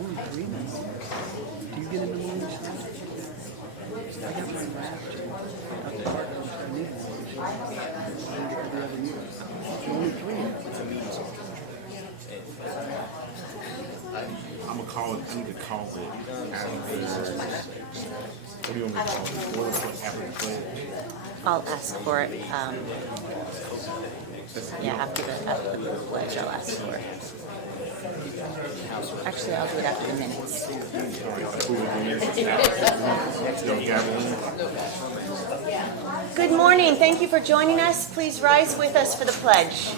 only 3 minutes. Do you get in the morning stuff? I got my last up the park. I need one. I didn't get to the other meetings. Only 3. I'm gonna call it. I need to call it after. What do you want me to call it? Order for after the pledge. I'll ask for it. Yeah, after the pledge, I'll ask for it. Actually, I'll do it after the minutes. Good morning. Thank you for joining us. Please rise with us for the pledge.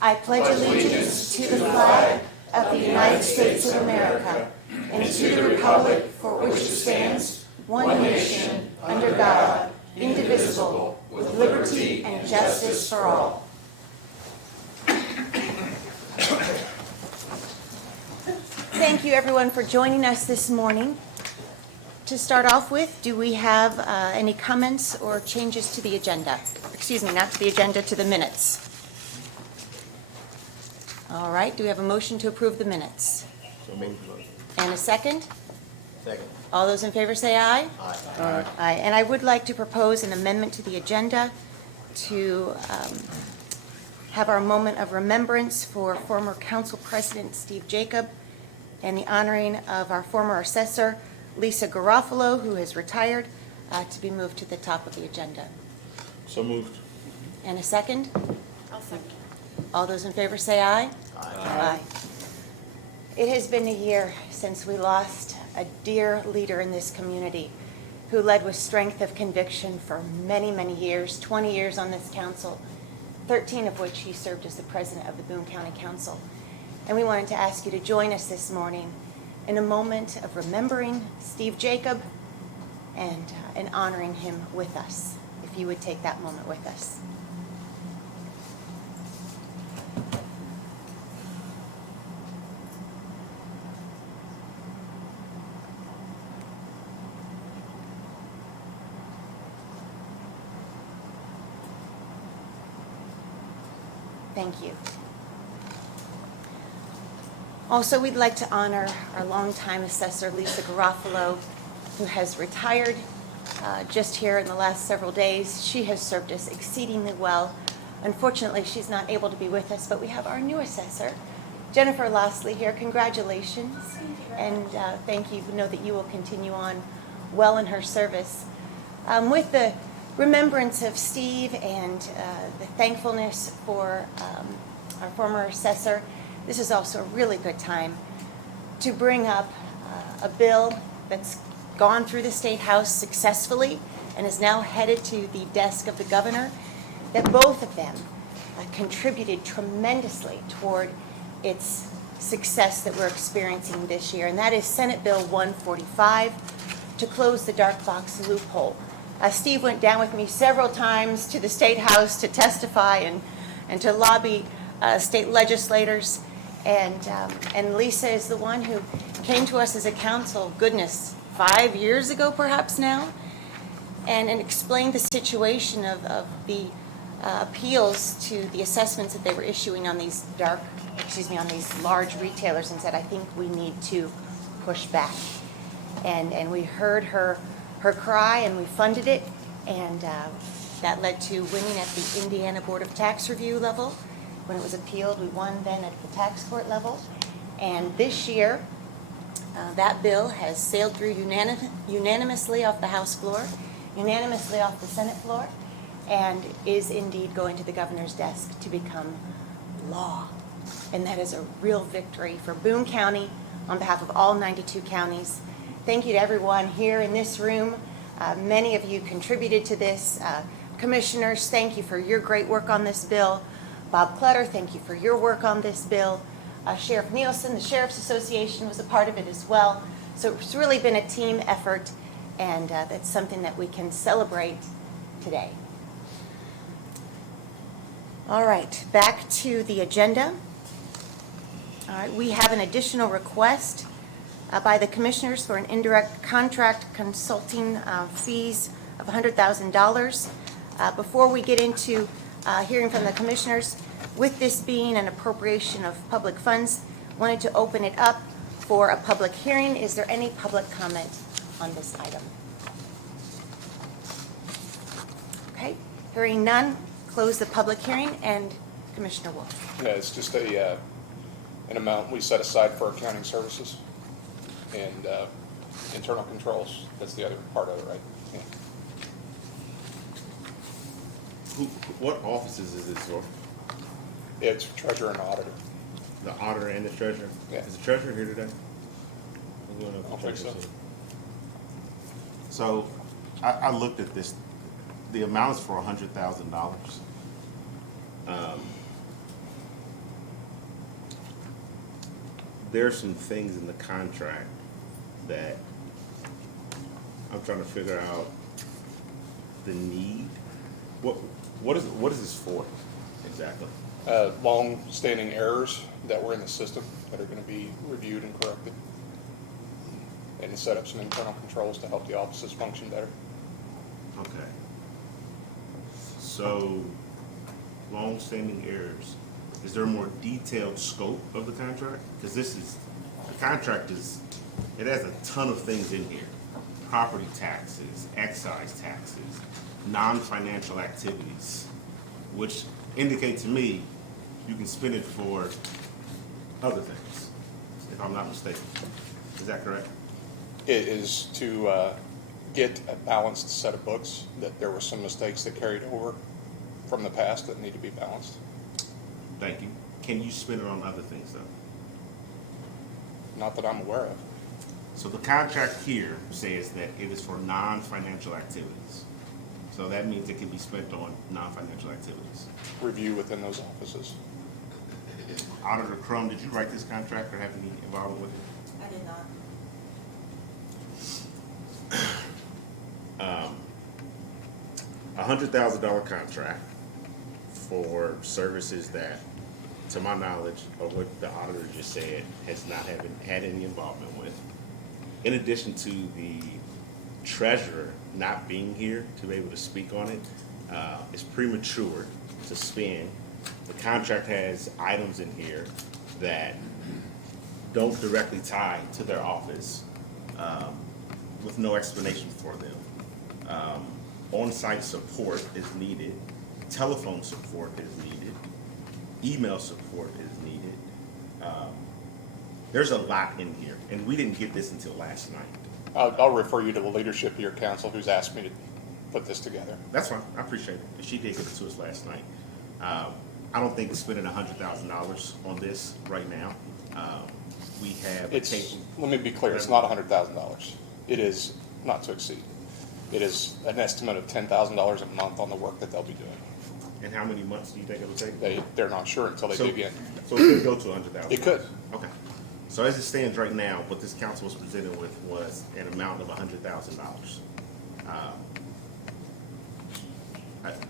I pledge allegiance to the flag of the United States of America and to the republic for which it stands, one nation, under God, indivisible, with liberty and justice for all. Thank you, everyone, for joining us this morning. To start off with, do we have any comments or changes to the agenda? Excuse me, not to the agenda, to the minutes. All right, do we have a motion to approve the minutes? So moved. And a second? Second. All those in favor say aye. Aye. Aye. And I would like to propose an amendment to the agenda to have our moment of remembrance for former Council President Steve Jacob and the honoring of our former assessor, Lisa Garofalo, who has retired, to be moved to the top of the agenda. So moved. And a second? I'll second. All those in favor say aye. Aye. It has been a year since we lost a dear leader in this community who led with strength of conviction for many, many years, 20 years on this council, 13 of which he served as the president of the Boone County Council. And we wanted to ask you to join us this morning in a moment of remembering Steve Jacob and honoring him with us. If you would take that moment with us. Thank you. Also, we'd like to honor our longtime assessor, Lisa Garofalo, who has retired just here in the last several days. She has served us exceedingly well. Unfortunately, she's not able to be with us, but we have our new assessor, Jennifer Lossley, here. Congratulations. And thank you. Know that you will continue on well in her service. With the remembrance of Steve and the thankfulness for our former assessor, this is also a really good time to bring up a bill that's gone through the State House successfully and is now headed to the desk of the governor, that both of them contributed tremendously toward its success that we're experiencing this year, and that is Senate Bill 145 to close the dark box loophole. Steve went down with me several times to the State House to testify and to lobby state legislators. And Lisa is the one who came to us as a council, goodness, 5 years ago perhaps now, and explained the situation of the appeals to the assessments that they were issuing on these on these large retailers, and said, I think we need to push back. And we heard her cry, and we funded it, and that led to winning at the Indiana Board of Tax Review level. When it was appealed, we won then at the tax court level. And this year, that bill has sailed through unanimously off the House floor, unanimously off the Senate floor, and is indeed going to the governor's desk to become law. And that is a real victory for Boone County on behalf of all 92 counties. Thank you to everyone here in this room. Many of you contributed to this. Commissioners, thank you for your great work on this bill. Bob Clutter, thank you for your work on this bill. Sheriff Nielsen, the Sheriff's Association, was a part of it as well. So it's really been a team effort, and that's something that we can celebrate today. All right, back to the agenda. All right, we have an additional request by the commissioners for an indirect contract consulting fees of $100,000. Before we get into hearing from the commissioners, With this being an appropriation of public funds, wanted to open it up for a public hearing. Is there any public comment on this item? Okay, hearing none, close the public hearing, and Commissioner Wolf. Yeah, it's just an amount we set aside for accounting services and internal controls. That's the other part of it, right? Yeah. What offices is this for? It's treasurer and auditor. The auditor and the treasurer? Yeah. Is the treasurer here today? I don't think so. So, I looked at this, the amount is for $100,000. There are some things in the contract that I'm trying to figure out the need. What is this for exactly? Long-standing errors that were in the system that are going to be reviewed and corrected. And to set up some internal controls to help the offices function better. Okay. So, long-standing errors. Is there a more detailed scope of the contract? Because the contract it has a ton of things in here. Property taxes, excise taxes, non-financial activities, which indicate to me you can spend it for other things, if I'm not mistaken. Is that correct? It is to get a balanced set of books, that there were some mistakes that carried over from the past that need to be balanced. Thank you. Can you spend it on other things though? Not that I'm aware of. So the contract here says that it is for non-financial activities. So that means it can be spent on non-financial activities. Review within those offices. Auditor Crum, did you write this contract or have any involvement with it? I did not. $100,000 contract for services that, to my knowledge, of what the auditor just said, has not had any involvement with. In addition to the treasurer not being here to be able to speak on it, it's premature to spend. The contract has items in here that don't directly tie to their office, with no explanation for them. On-site support is needed, telephone support is needed, email support is needed. There's a lot in here, and we didn't get this until last night. I'll refer you to the leadership of your council who's asked me to put this together. That's fine, I appreciate it. She did give it to us last night. I don't think spending $100,000 on this right now. We have a table. Let me be clear, it's not $100,000. It is not to exceed. It is an estimate of $10,000 a month on the work that they'll be doing. And how many months do you think it would take? They're not sure until they dig in. So it could go to $100,000? It could. Okay. So as it stands right now, what this council was presented with was an amount of $100,000.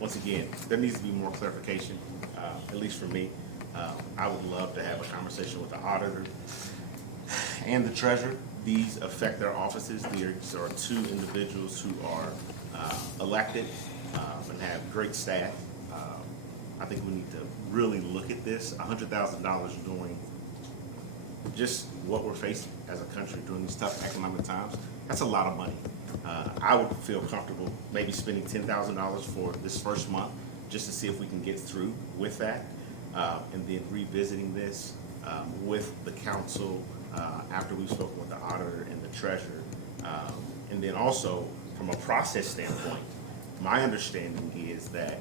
Once again, there needs to be more clarification, at least for me. I would love to have a conversation with the auditor and the treasurer. These affect their offices. These are two individuals who are elected and have great staff. I think we need to really look at this. $100,000 doing just what we're facing as a country during these tough economic times. That's a lot of money. I would feel comfortable maybe spending $10,000 for this first month just to see if we can get through with that, and then revisiting this with the council after we've spoken with the auditor and the treasurer. And then also, from a process standpoint, my understanding is that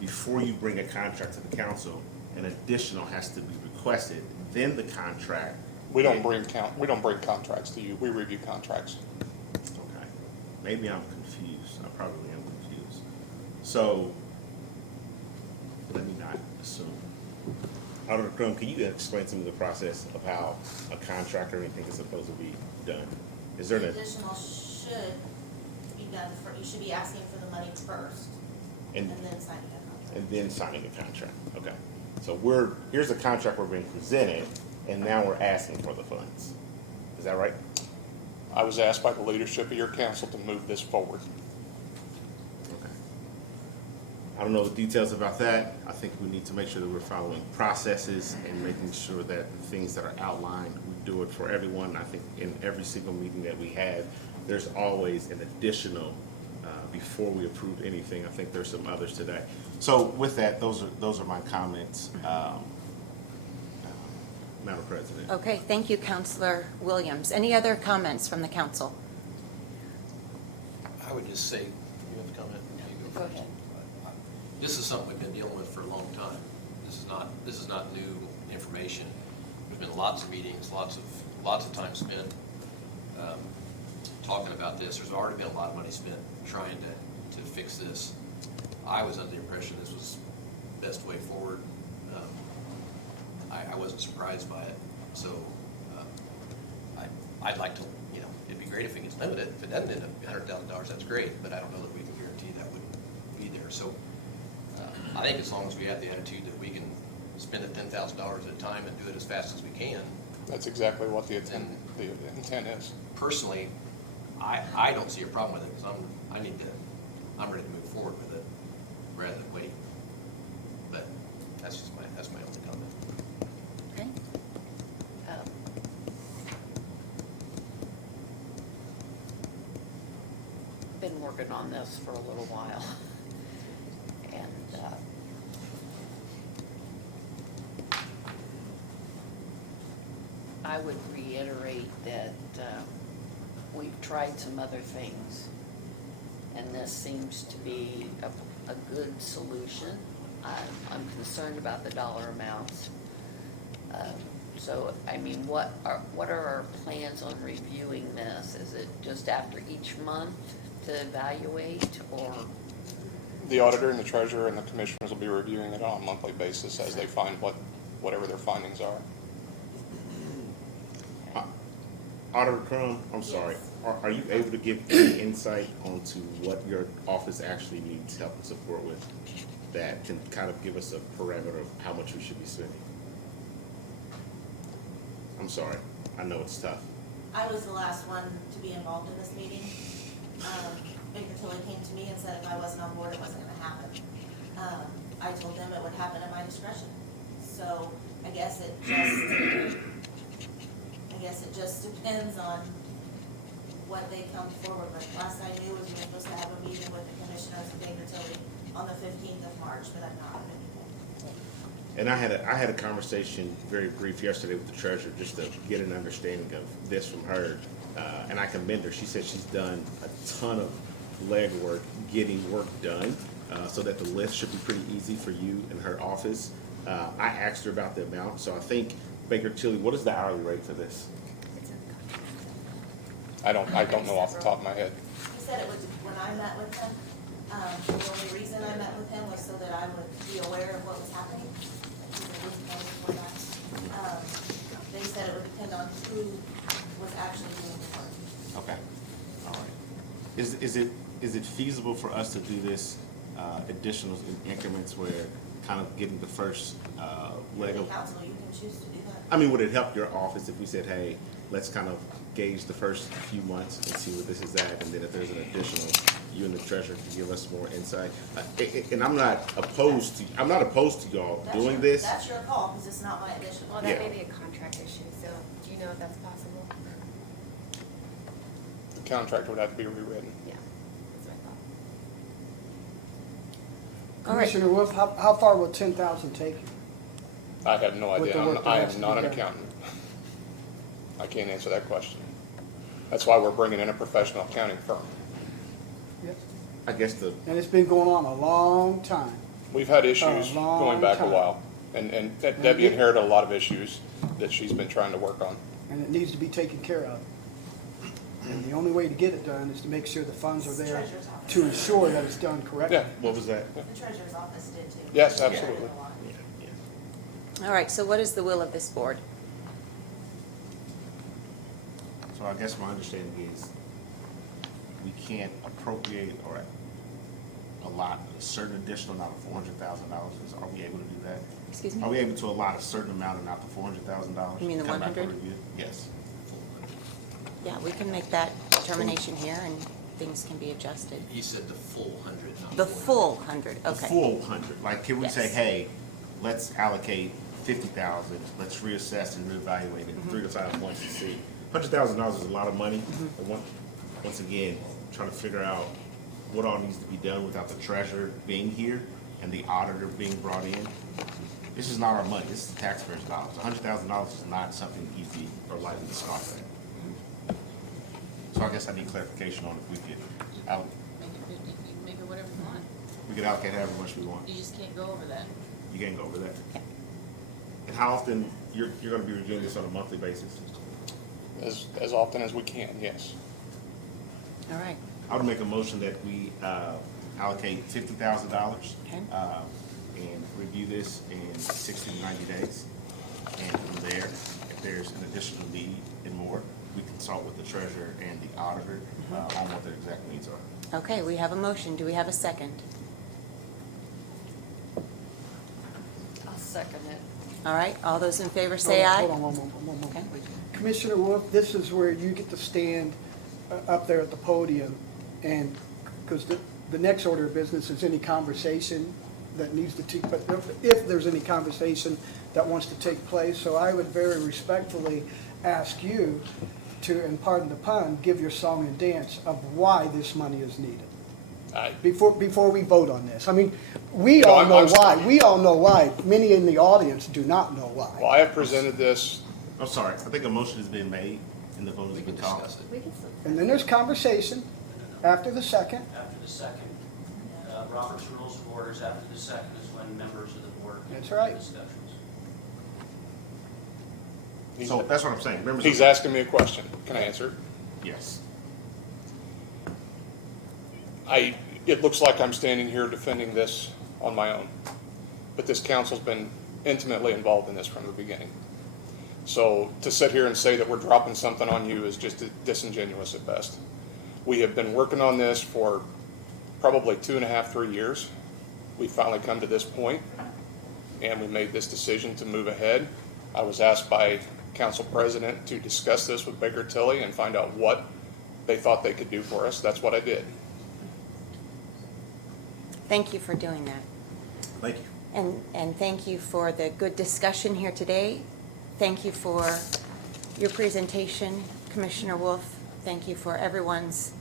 before you bring a contract to the council, an additional has to be requested, then the contract. We don't bring contracts to you. We review contracts. Okay. Maybe I'm confused. I probably am confused. So, let me not assume. Auditor Crum, can you explain to me the process of how a contract or anything is supposed to be done? Is there an Additional should be done for, you should be asking for the money first and and then signing a contract. and then signing a contract? Okay. So here's a contract we're being presented, and now we're asking for the funds. Is that right? I was asked by the leadership of your council to move this forward. Okay. I don't know the details about that. I think we need to make sure that we're following processes and making sure that the things that are outlined, we do it for everyone. I think in every single meeting that we have, there's always an additional, before we approve anything. I think there's some others today. So with that, those are my comments, Madam President. Okay, thank you, Counselor Williams. Any other comments from the council? I would just say, you have a comment? You Go first. ahead. This is something we've been dealing with for a long time. This is not new information. There's been lots of meetings, lots of time spent talking about this. There's already been a lot of money spent trying to fix this. I was under the impression this was the best way forward. I wasn't surprised by it. So I'd like to, it'd be great if it gets limited. If it doesn't end up $100,000, that's great, but I don't know that we can guarantee that wouldn't be there. So I think as long as we have the attitude that we can spend it $10,000 at a time and do it as fast as we can. That's exactly what the intent is. Personally, I don't see a problem with it because I'm ready to move forward with it rather than wait. But that's my only comment. Okay. Been working on this for a little while. And I would reiterate that we've tried some other things, and this seems to be a good solution. I'm concerned about the dollar amounts. So, I mean, what are our plans on reviewing this? Is it just after each month to evaluate, or? The auditor and the treasurer and the commissioners will be reviewing it on a monthly basis as they find whatever their findings are. Auditor Crum, I'm sorry. Are you able to give any insight onto what your office actually needs help and support with that can kind of give us a parameter of how much we should be spending? I'm sorry. I know it's tough. I was the last one to be involved in this meeting. Baker Tilly came to me and said if I wasn't on board, it wasn't gonna happen. I told them it would happen at my discretion. So I guess it just depends on what they come forward with. Last I knew was we were supposed to have a meeting with the commissioners of Baker Tilly on the 15th of March, but I've not heard anything. And I had a conversation very brief yesterday with the treasurer just to get an understanding of this from her. And I commend her. She said she's done a ton of legwork getting work done, so that the list should be pretty easy for you in her office. I asked her about the amount, so I think Baker Tilly, what is the hourly rate for this? I don't know off the top of my head. He said it was, when I met with him, the only reason I met with him was so that I would be aware of what was happening. They said it would depend on who was actually doing the work. Okay, all right. Is it feasible for us to do this additional increments where kind of getting the first leg of? Council, you can choose to do that. I mean, would it help your office if we said, hey, let's kind of gauge the first few months and see what this is at, and then if there's an additional, you and the treasurer can give us more insight. And I'm not opposed to y'all doing this. That's your call, because it's not my addition. Well, that Yeah. may be a contract issue, so do you know if that's possible? The contract would have to be rewritten. Yeah, that's what I thought. All right. Commissioner Wolf, how far will 10,000 take you? I have no With the idea. work that I has to am be not an done. accountant. I can't answer that question. That's why we're bringing in a professional accounting firm. Yep. I guess the, And it's been going on a long time. We've had issues A long going back a time. while, and Debbie inherited a lot of issues that she's been trying to work on. And it needs to be taken care of. And the only way to get it done is to make sure the funds are there Treasurer's office. to ensure that it's done correctly. Yeah. what was that? The treasurer's office did too. Yes, Yeah. absolutely. Yeah, yeah. All right, so what is the will of this board? So I guess my understanding is we can't appropriate or allot a certain additional amount of $400,000. Are we able to do that? Excuse me? Are we able to allot a certain amount and not the $400,000? You mean the Come back for 100? review? Yes. Yeah, we can make that determination here, and things can be adjusted. He said the full 100, not The 40. full 100, The okay. full 100, like, can we say, Yes. hey, let's allocate 50,000, let's reassess and reevaluate it 3 to 5 months to see. $100,000 is a lot of money, but once again, trying to figure out what all needs to be done without the treasurer being here and the auditor being brought in. This is not our money, this is the taxpayers' dollars. $100,000 is not something easy or lightly to scoff at. So I guess I need clarification on if we could, Make it 50, you can make it whatever you want. we could allocate however much we want. You just can't go over that. You can't go over that. And how often, you're gonna be reviewing this on a monthly basis? As often as we can, yes. All right. I would make a motion that we allocate $50,000 Okay. and review this in 60 to 90 days. And from there, if there's an additional need and more, we consult with the treasurer and the auditor on what their exact needs are. Okay, we have a motion. Do we have a second? I'll second it. All right, all those in favor say aye. Hold on one moment, Okay. please. Commissioner Wolf, this is where you get to stand up there at the podium, and, because the next order of business is any conversation that needs to take, but if there's any conversation that wants to take place, so I would very respectfully ask you to, and pardon the pun, give your song and dance of why this money is needed. Before we vote on this. I mean, we No, all know I'm- why. We all know why. Many in the audience do not know Well, why. I have presented this, I'm sorry, I think a motion has been made and the vote has We been can called. discuss it. We can still. And then there's conversation after the second. After the second, Robert's Rules of Orders, after the second is when members of the board can That's have right. discussions. So that's what I'm saying. Members he's of- asking me a question. Can I answer it? Yes. It looks like I'm standing here defending this on my own, but this council's been intimately involved in this from the beginning. So to sit here and say that we're dropping something on you is just disingenuous at best. We have been working on this for probably 2.5, 3 years. We finally come to this point, and we made this decision to move ahead. I was asked by council president to discuss this with Baker Tilly and find out what they thought they could do for us. That's what I did. Thank you for doing that. Thank you. And thank you for the good discussion here today. Thank you for your presentation, Commissioner Wolf. Thank you for everyone's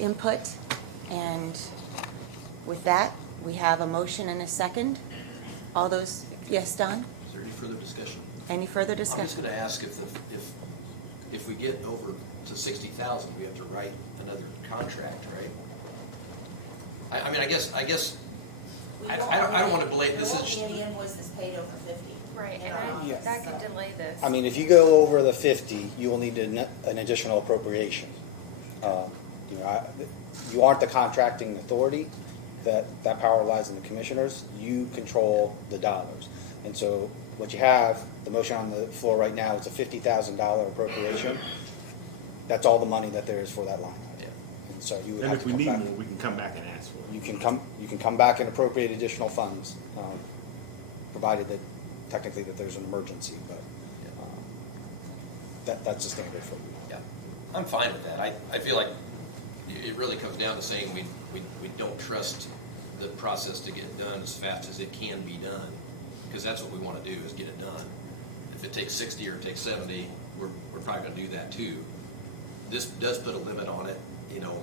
input. And with that, we have a motion and a second. All those, yes, Don? Is there any further discussion? Any further I'm just discussion? gonna ask if we get over to 60,000, we have to write another contract, right? I mean, I guess, I don't wanna belay, this There won't is, be any invoices paid over 50. Right, in and our that, office, that could so. delay this. I mean, if you go over the 50, you will need an additional appropriation. You aren't the contracting authority, that power lies in the commissioners. You control the dollars. And so what you have, the motion on the floor right now is a $50,000 appropriation. That's all the money that there is for that line item. And so you would And have if to we come need back. more, we can come back and ask for it. You can come back and appropriate additional funds, provided that technically that there's an emergency, but that's the standard for you. yeah, I'm fine with that. I feel like it really comes down to saying we don't trust the process to get done as fast as it can be done, because that's what we want to do, is get it done. If it takes 60 or it takes 70, we're probably going to do that too. This does put a limit on it, you know,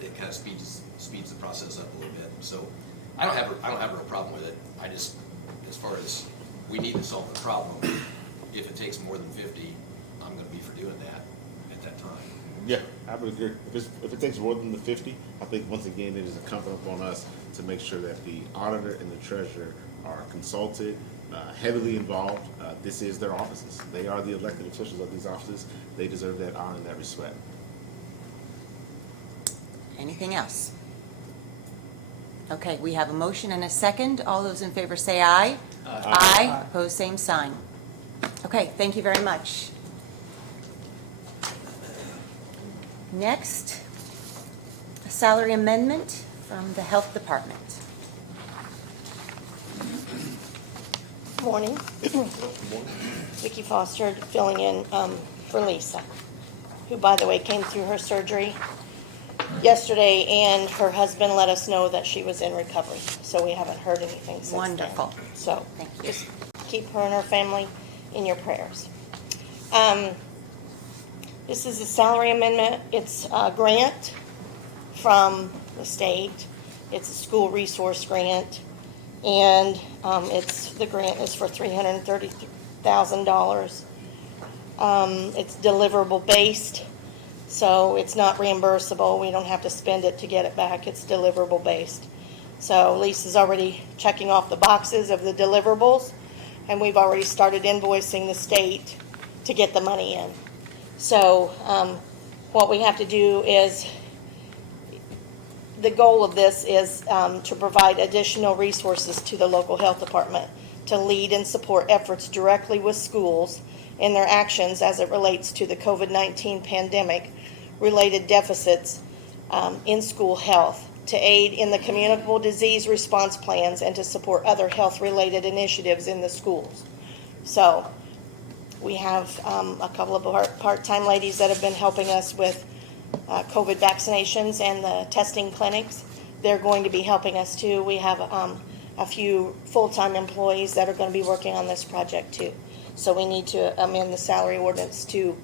it kind of speeds the process up a little bit. So I don't have a real problem with it. I just, as far as we need to solve the problem, if it takes more than 50, I'm going to be for doing that at that time. Yeah, I would agree. If it takes more than the 50, I think once again, it is incumbent upon us to make sure that the auditor and the treasurer are consulted, heavily involved. This is their offices. They are the elected officials of these offices. They deserve that honor and that respect. Anything else? Okay, we have a motion and a second. All those in favor say aye. Aye. Opposed, same sign. Okay, thank you very much. Next, a salary amendment from the Health Department. Morning. Vicki Foster filling in for Lisa, who, by the way, came through her surgery yesterday, and her husband let us know that she was in recovery, so we haven't heard anything since then. Wonderful. So, Thank you. just keep her and her family in your prayers. This is a salary amendment. It's a grant from the state. It's a school resource grant, and the grant is for $330,000. It's deliverable based, so it's not reimbursable. We don't have to spend it to get it back. It's deliverable based. So Lisa's already checking off the boxes of the deliverables, and we've already started invoicing the state to get the money in. So what we have to do is, the goal of this is to provide additional resources to the local health department to lead and support efforts directly with schools in their actions as it relates to the COVID-19 pandemic-related deficits in school health, to aid in the communicable disease response plans, and to support other health-related initiatives in the schools. So we have a couple of part-time ladies that have been helping us with COVID vaccinations and the testing clinics. They're going to be helping us too. We have a few full-time employees that are going to be working on this project too. So we need to amend the salary ordinance to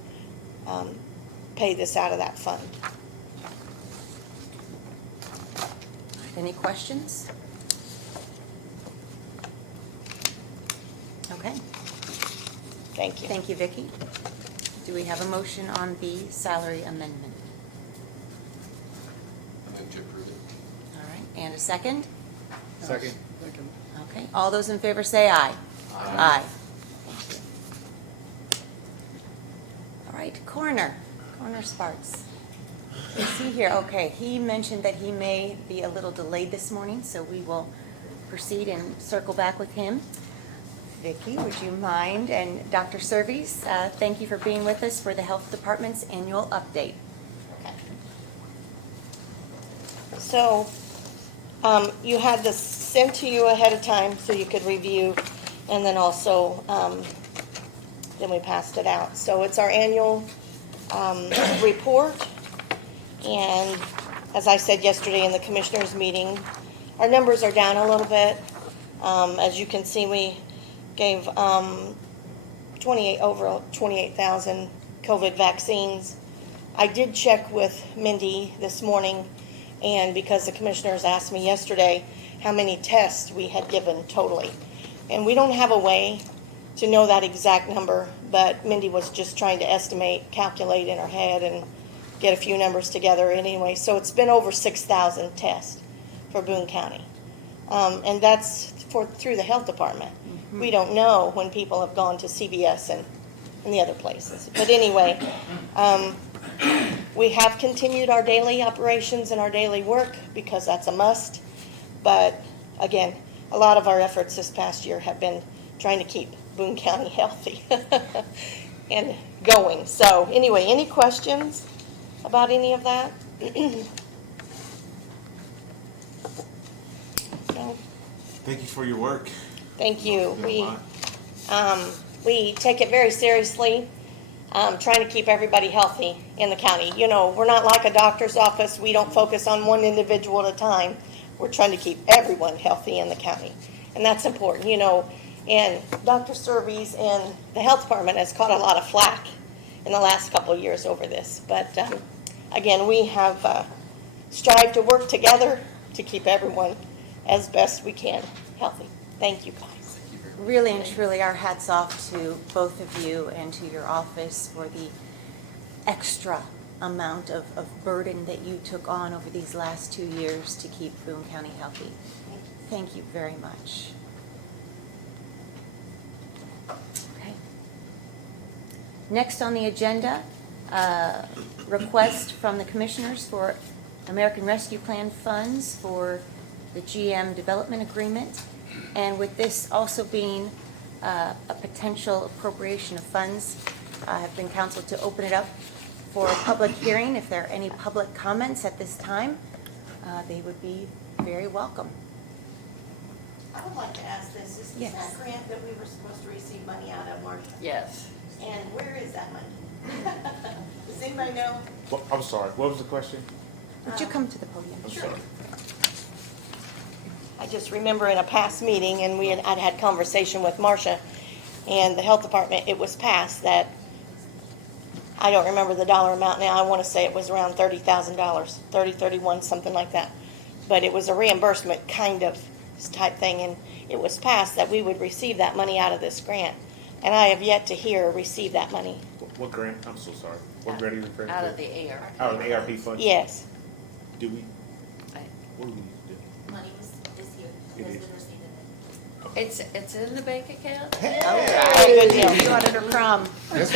pay this out of that fund. Any questions? Okay, Thank you. thank you, Vicki. Do we have a motion on the salary amendment? I move to approve it. All right, and a second? Second. Okay, all those in favor say aye. Aye. Thank you. All right, Coroner Sparks. Is he here? Okay, he mentioned that he may be a little delayed this morning, so we will proceed and circle back with him. Vicki, would you mind? And Dr. Surveys, thank you for being with us for the Health Department's annual update. Okay. So, you had this sent to you ahead of time so you could review, and then also, then we passed it out. So it's our annual report, and as I said yesterday in the commissioners' meeting, our numbers are down a little bit. As you can see, we gave over 28,000 COVID vaccines. I did check with Mindy this morning, and because the commissioners asked me yesterday how many tests we had given totally. And we don't have a way to know that exact number, but Mindy was just trying to estimate, calculate in her head, and get a few numbers together anyway. So it's been over 6,000 tests for Boone County. And that's through the health department. Mm-hmm. We don't know when people have gone to CVS and the other places. But anyway, we have continued our daily operations and our daily work because that's a must. But again, a lot of our efforts this past year have been trying to keep Boone County healthy and going. So anyway, any questions about any of that? No? Thank you for your work. Thank you. It's been a lot. We take it very seriously, trying to keep everybody healthy in the county. You know, we're not like a doctor's office. We don't focus on one individual at a time. We're trying to keep everyone healthy in the county. And that's important, you know. And Dr. Surveys and the health department has caught a lot of flack in the last couple of years over this. But again, we have strived to work together to keep everyone as best we can healthy. Thank you, guys. Really and truly, our hats off to both of you and to your office for the extra amount of burden that you took on over these last 2 years to keep Boone County healthy. Thank you very much. Okay. Next on the agenda, request from the commissioners for American Rescue Plan funds for the GM development agreement. And with this also being a potential appropriation of funds, I have been counseled to open it up for a public hearing. If there are any public comments at this time, they would be very welcome. I would like to ask this. Is Yes. that grant that we were supposed to receive money out of, Marcia? Yes. And where is that money? Does anybody know? I'm sorry, what was the question? Would you come to the podium? Sure. I just remember in a past meeting, and I'd had conversation with Marcia and the health department, it was passed that, I don't remember the dollar amount now, I want to say it was around $30,000, 31, something like that. But it was a reimbursement kind of type thing, and it was passed that we would receive that money out of this grant. And I have yet to hear receive that money. What grant? I'm so sorry. What grant are you referring to? Out of the ARP. Out of the ARP fund? Yes. Do we, I- what do we need to do? Money is here, It has is. been received in it. It's in the bank account? Good deal. You auditor prom. That's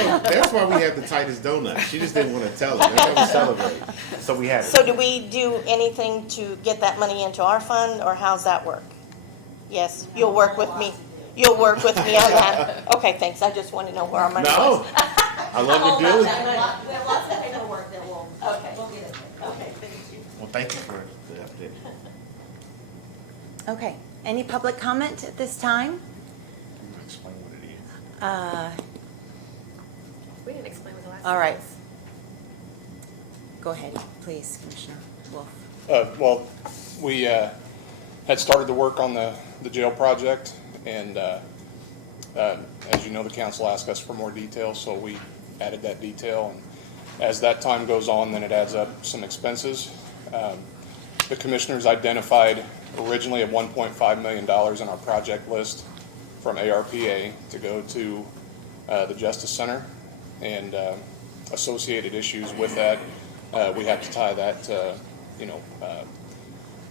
why we have the tightest donut. She just didn't want to tell us. That's how we celebrate. So we have it. So do we do anything to get that money into our fund, or how's that work? Yes, you'll work with me. You'll work with me on that. Okay, thanks. I just want to know where our money No, was. I love your We deal. have lots of paperwork that we'll get it. Okay, thank you. Well, thank you for the update. Okay, any public comment at this time? Explain what it is. We didn't explain what the last. All one right. was. Go ahead, please, Commissioner Wolf. Well, we had started the work on the jail project, and as you know, the council asked us for more details, so we added that detail. And as that time goes on, then it adds up some expenses. The commissioners identified originally $1.5 million in our project list from ARPA to go to the Justice Center, and associated issues with that. We have to tie that to,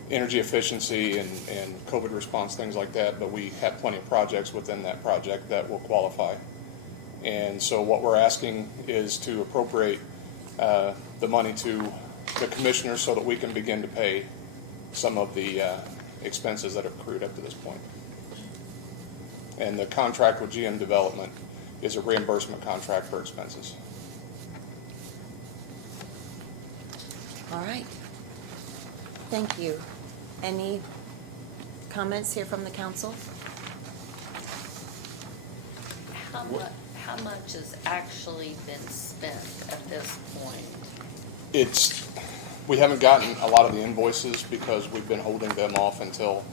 energy efficiency and COVID response, things like that, but we have plenty of projects within that project that will qualify. And so what we're asking is to appropriate the money to the commissioners so that we can begin to pay some of the expenses that have accrued up to this point. And the contract with GM Development is a reimbursement contract for expenses. All right. Thank you. Any comments here from the council? How much has actually been spent at this point? We haven't gotten a lot of the invoices because we've been holding them off until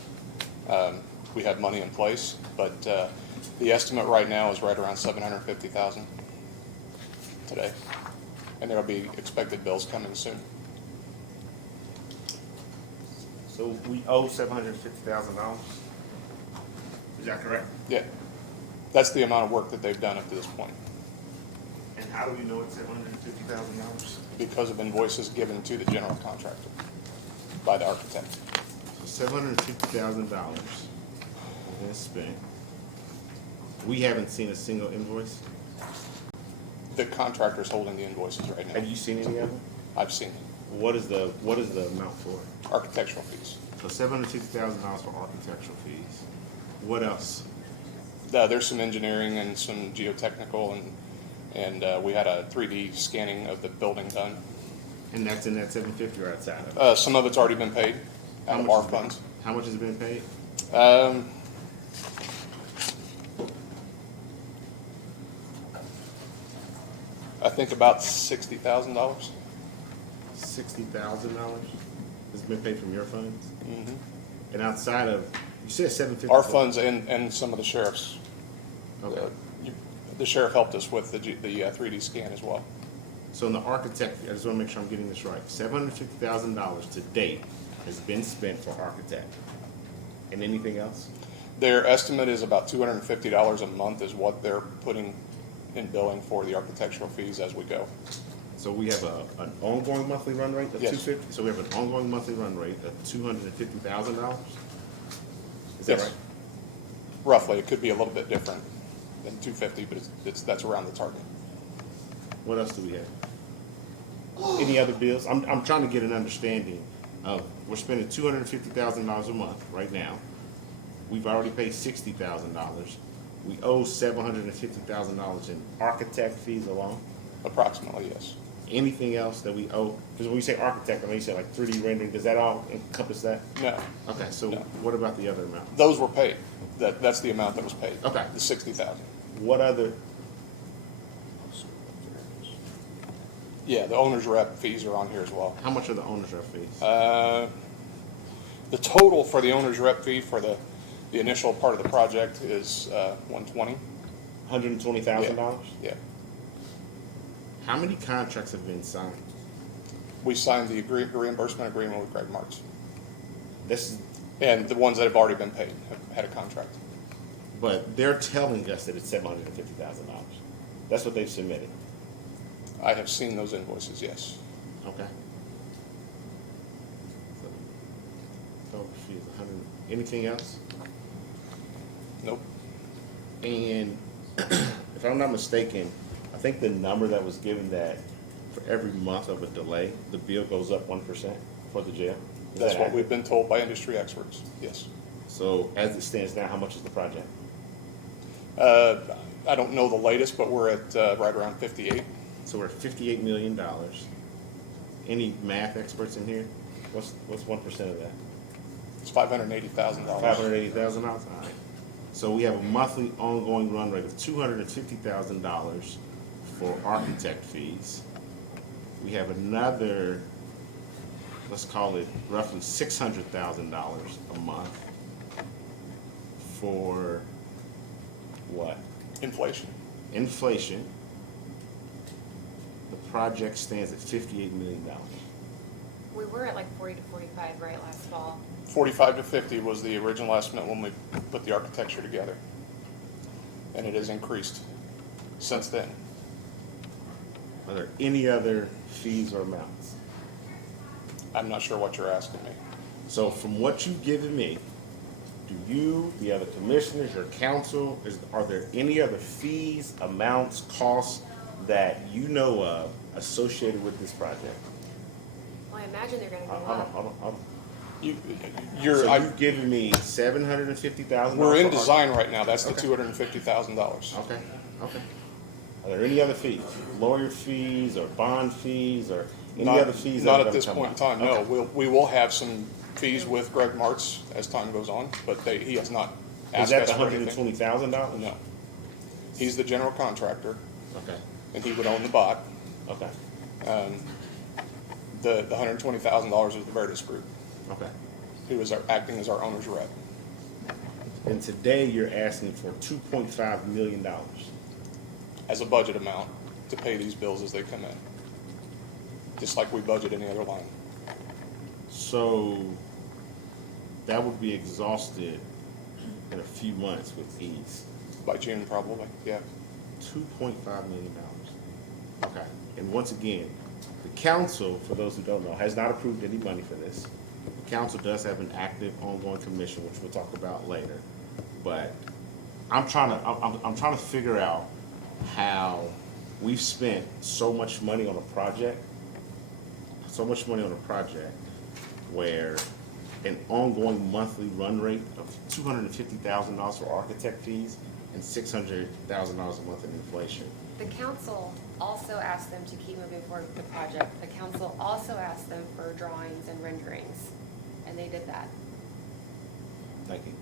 we have money in place. But the estimate right now is right around $750,000 today. And there'll be expected bills coming soon. So we owe $750,000? Is that correct? Yeah, that's the amount of work that they've done up to this point, And how do we know it's $750,000? because of invoices given to the general contractor by the architect. So $750,000 has been spent. We haven't seen a single invoice. The contractor's holding the invoices right now. Have you seen any of them? I've seen What is the amount for? architectural fees. So $750,000 for architectural fees. What else? There's some engineering and some geotechnical, and we had a 3D scanning of the building done. And that's in that $750 or outside of it? Some of it's already been paid out of our funds. How much has been paid? I think about $60,000. $60,000 has been paid from your funds? Mhm. And outside of, you said $750? Our funds and some of the sheriff's. Okay. The sheriff helped us with the 3D scan as well. So in the architect, I just want to make sure I'm getting this right. $750,000 to date has been spent for architect. And anything else? Their estimate is about $250 a month is what they're putting in billing for the architectural fees as we go. So we have an ongoing monthly run rate of Yes. $250,000? So we have an ongoing monthly run rate of $250,000? Is that Yes. right? Roughly, it could be a little bit different than 250, but that's around the target. What else do we have? Any other bills? I'm trying to get an understanding of, we're spending $250,000 a month right now. We've already paid $60,000. We owe $750,000 in architect fees alone. Approximately, yes. Anything else that we owe? Because when we say architect, I mean, you say like 3D rendering, does that all encompass that? No, Okay, so No. what about the other amount? those were paid. That's the amount that was paid. Okay. The 60,000. What other, Yeah, the owner's rep fees are on here as well. How much are the owner's rep fees? The total for the owner's rep fee for the initial part of the project is $120,000. $120,000? Yeah. How many contracts have been signed? We signed the reimbursement agreement with Greg Martz. This is, And the ones that have already been paid have had a contract. but they're telling us that it's $750,000. That's what they've submitted. I have seen those invoices, yes. Okay. So she is 100. Anything else? Nope. And if I'm not mistaken, I think the number that was given that for every month of a delay, the bill goes up 1% for the jail. Is That's that what we've accurate? been told by industry experts, yes. So as it stands now, how much is the project? I don't know the latest, but we're at right around 58. So we're at $58 million. Any math experts in here? What's 1% of that? It's $580,000. $580,000. All right. So we have a monthly ongoing run rate of $250,000 for architect fees. We have another, let's call it roughly $600,000 a month for what? Inflation. Inflation. The project stands at $58 million. We were at like 40 to 45 right last fall. 45 to 50 was the original estimate when we put the architecture together. And it has increased since then. Are there any other fees or amounts? I'm not sure what you're asking me. So from what you've given me, do you, the other commissioners, your council, are there any other fees, amounts, costs that you know of associated with this project? Well, I imagine they're gonna go Hold on, up. hold on, hold on. You're, So you've given me $750,000. we're in for design right now. That's the Okay. $250,000. Okay, okay. Are there any other fees? Lawyer fees or bond fees or any other fees? that Not are at gonna this come point in up? time, no. Okay. We will have some fees with Greg Martz as time goes on, but he has not Is asked that us the for anything. $120,000? No. He's the general contractor, Okay, and he would own the bot. okay, The $120,000 is the Veritas Group, okay. who is acting as our owner's rep. And today you're asking for $2.5 million. As a budget amount to pay these bills as they come in. Just like we budget any other line. So that would be exhausted in a few months with ease. By June, probably, yeah. $2.5 million. Okay. And once again, the council, for those who don't know, has not approved any money for this. The council does have an active ongoing commission, which we'll talk about later. But I'm trying to figure out how we've spent so much money on a project, where an ongoing monthly run rate of $250,000 for architect fees and $600,000 a month in inflation. The council also asked them to keep moving forward with the project. The council also asked them for drawings and renderings, and they did that. Thank you.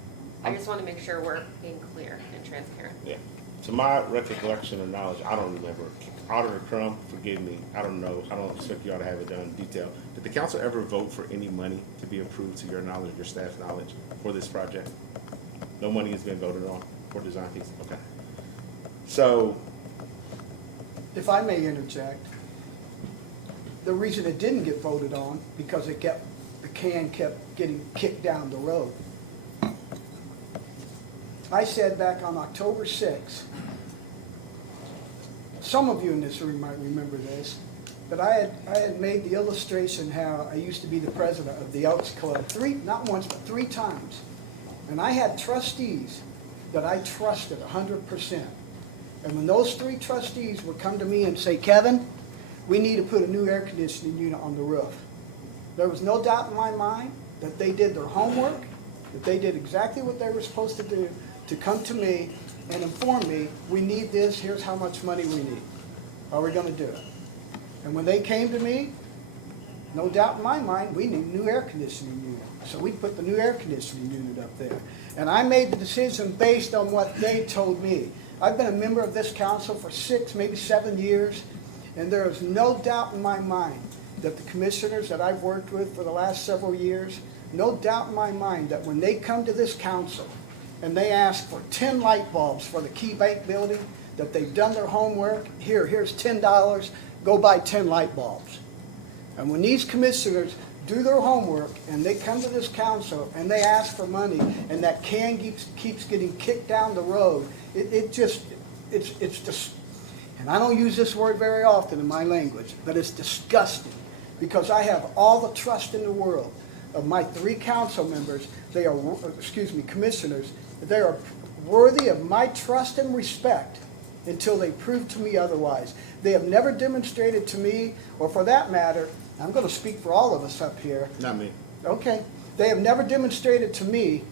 I just want to make sure we're being clear and transparent. Yeah. To my recollection or knowledge, I don't remember. Auditor Crum, forgive me, I don't know. I don't expect you all to have it done in detail. Did the council ever vote for any money to be approved to your knowledge, your staff's knowledge, for this project? No money has been voted on for design fees? Okay. So, If I may interject, the reason it didn't get voted on, because the can kept getting kicked down the road. I said back on October 6th, some of you in this room might remember this, but I had made the illustration how I used to be the president of the Elks Club not once, but 3 times. And I had trustees that I trusted 100%. And when those 3 trustees would come to me and say, Kevin, we need to put a new air conditioning unit on the roof, there was no doubt in my mind that they did their homework, that they did exactly what they were supposed to do, to come to me and inform me, we need this, here's how much money we need. Are we gonna do it? And when they came to me, no doubt in my mind, we need a new air conditioning unit. So we put the new air conditioning unit up there. And I made the decision based on what they told me. I've been a member of this council for 6, maybe 7 years, And there is no doubt in my mind that the commissioners that I've worked with for the last several years, no doubt in my mind that when they come to this council and they ask for 10 light bulbs for the Key Bank building, that they've done their homework, here's $10, go buy 10 light bulbs. And when these commissioners do their homework and they come to this council and they ask for money and that can keeps getting kicked down the road, it's just, and I don't use this word very often in my language, but it's disgusting, because I have all the trust in the world of my 3 council members. They are, commissioners. They are worthy of my trust and respect until they prove to me otherwise. They have never demonstrated to me, or for that matter, I'm going to speak for all of us up here. Not me. Okay. They have never demonstrated to me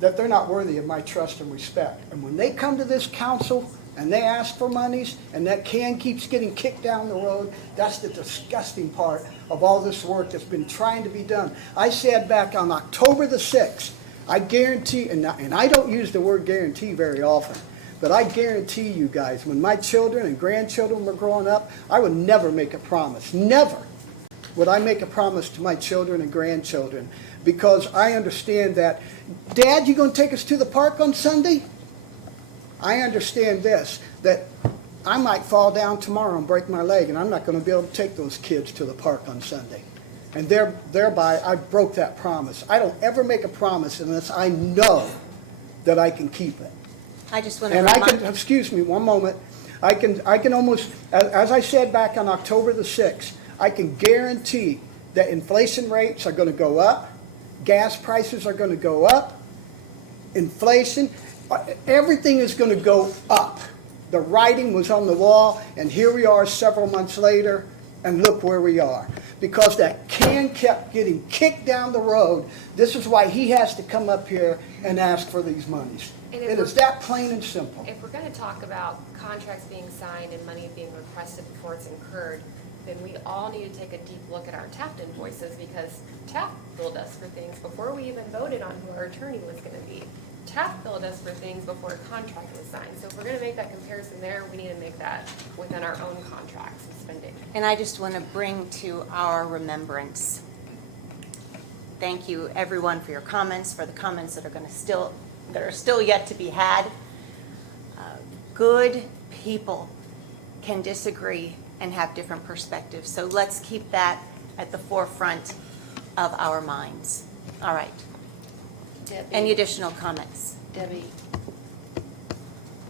that they're not worthy of my trust and respect. And when they come to this council and they ask for monies and that can keeps getting kicked down the road, that's the disgusting part of all this work that's been trying to be done. I said back on October the 6th, I guarantee, and I don't use the word guarantee very often, but I guarantee you guys, when my children and grandchildren were growing up, I would never make a promise. Never would I make a promise to my children and grandchildren, because I understand that, Dad, you going to take us to the park on Sunday? I understand this, that I might fall down tomorrow and break my leg, and I'm not going to be able to take those kids to the park on Sunday. And thereby, I broke that promise. I don't ever make a promise unless I know that I can keep it. I just want to And I remind. can, excuse me, one moment. I can almost, as I said back on October the 6th, I can guarantee that inflation rates are going to go up, gas prices are going to go up, inflation, everything is going to go up. The writing was on the wall, and here we are several months later, and look where we are. Because that can kept getting kicked down the road, this is why he has to come up here and ask for these monies. And It is that plain and simple. If we're gonna talk about contracts being signed and money being requested before it's incurred, then we all need to take a deep look at our Taft invoices, because Taft billed us for things before we even voted on who our attorney was gonna be. Taft billed us for things before a contract was signed. So if we're gonna make that comparison there, we need to make that within our own contracts and spending. And I just want to bring to our remembrance, thank you everyone for your comments, for the comments that are still yet to be had. Good people can disagree and have different perspectives, so let's keep that at the forefront of our minds. All right. Debbie, Any additional comments? Debbie,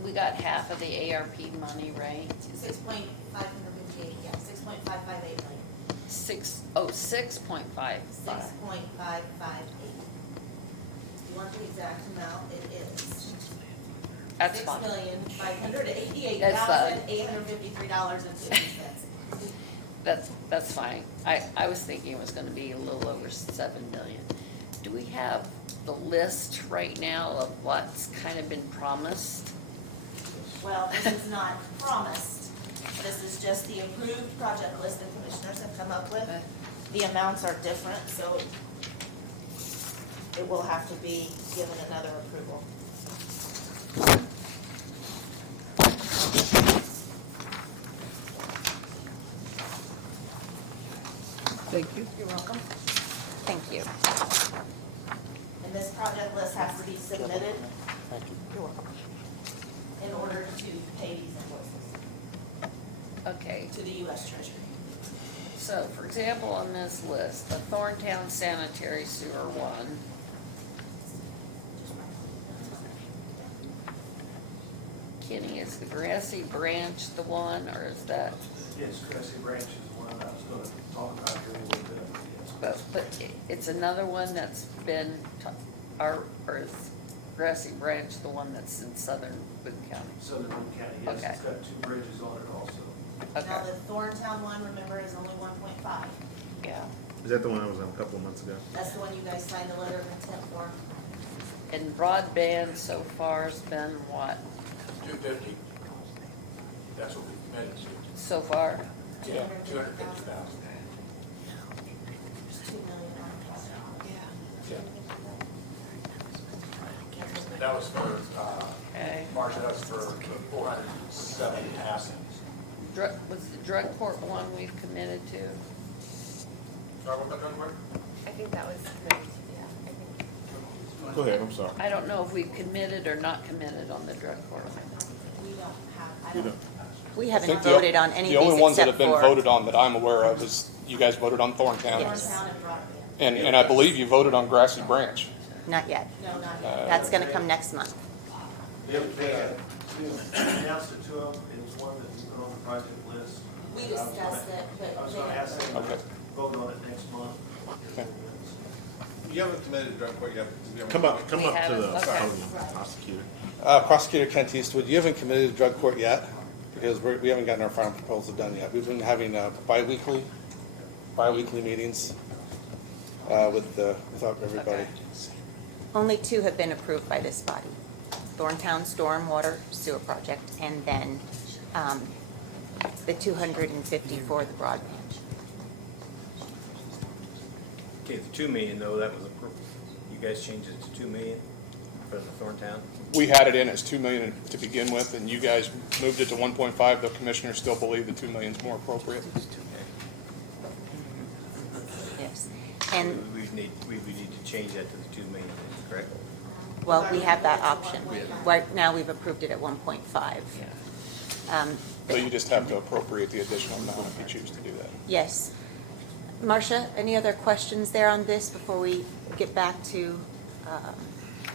we got half of the ARP money, right? 6.558, yeah, 6.558 million. 6.55. 6.558. You want the exact amount? It is That's fine. $6,588,853.50. That's fine. I was thinking it was gonna be a little over 7 million. Do we have the list right now of what's kind of been promised? Well, this is not promised. This is just the approved project list the commissioners have come up with. The amounts are different, so it will have to be given another approval. Thank you. You're welcome. Thank you. And this project list has to be submitted You're welcome. in order to pay these invoices Okay, to the US Treasury. so for example, on this list, the Thorntown Sanitary Sewer one, Kenny, is the Grassy Branch the one, or is that, Yes, Cressy Branch is the one I was gonna talk about here a little bit, yes. but it's another one that's been, or is Grassy Branch the one that's in southern Boone County? Southern Boone County, yes, Okay. it's got 2 bridges on it also. Now, Okay, the Thorntown one, remember, is only 1.5. yeah. Is that the one I was on a couple of months ago? That's the one you guys signed a letter of intent for. And broadband so far has been what, 250. That's what we committed to. so far? Yeah, 250,000. There's 2 million on the project. Yeah. That was for, Okay, Marcia, that was for 470 passings. Was the drug court one we've committed to? Sorry, what about drug court? I think that was, yeah, I think. Go ahead, I'm sorry. I don't know if we've committed or not committed on the drug court. We don't have, I You don't, know, We I haven't think voted on any the of these only ones that except have been for. voted on that I'm aware of is you guys voted on Thorntown. Yes. Town and Broadband. And I believe you voted on Grassy Branch. Not yet. No, not yet. That's gonna come next month. The other thing, you announced it to them, it was one that you put on the project list. We discussed it, but I was they gonna ask them Okay. to vote on it next month. Okay. You haven't committed drug court yet. because we haven't- come up to the haven't, okay. podium, prosecutor. Prosecutor Kent Eastwood, you haven't committed to drug court yet, because we haven't gotten our final proposal done yet. We've been having bi-weekly meetings with everybody. Okay. Only 2 have been approved by this body. Thorntown Stormwater Sewer Project, and then the 250 for the broadband. Okay, the 2 million though, that was approved. You guys changed it to 2 million for the Thorntown? We had it in as 2 million to begin with, and you guys moved it to 1.5. The commissioners still believe the 2 million is more appropriate. Yes. And, We would need to change that to the 2 million, correct? well, we have that option. Right now, we've approved it at 1.5. So you just have to appropriate the additional amount if you choose to do that. Yes. Marcia, any other questions there on this before we get back to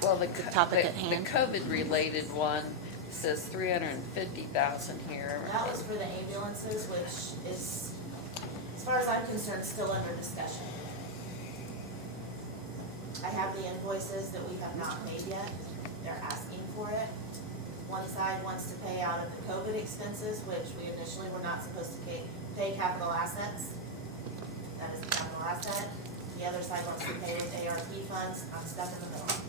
Well, the topic at the hand? COVID-related one says 350,000 here. That was for the ambulances, which is, as far as I'm concerned, still under discussion. I have the invoices that we have not paid yet. They're asking for it. One side wants to pay out of the COVID expenses, which we initially were not supposed to pay capital assets. That is a capital asset. The other side wants to pay with ARP funds. I'm stuck in the middle.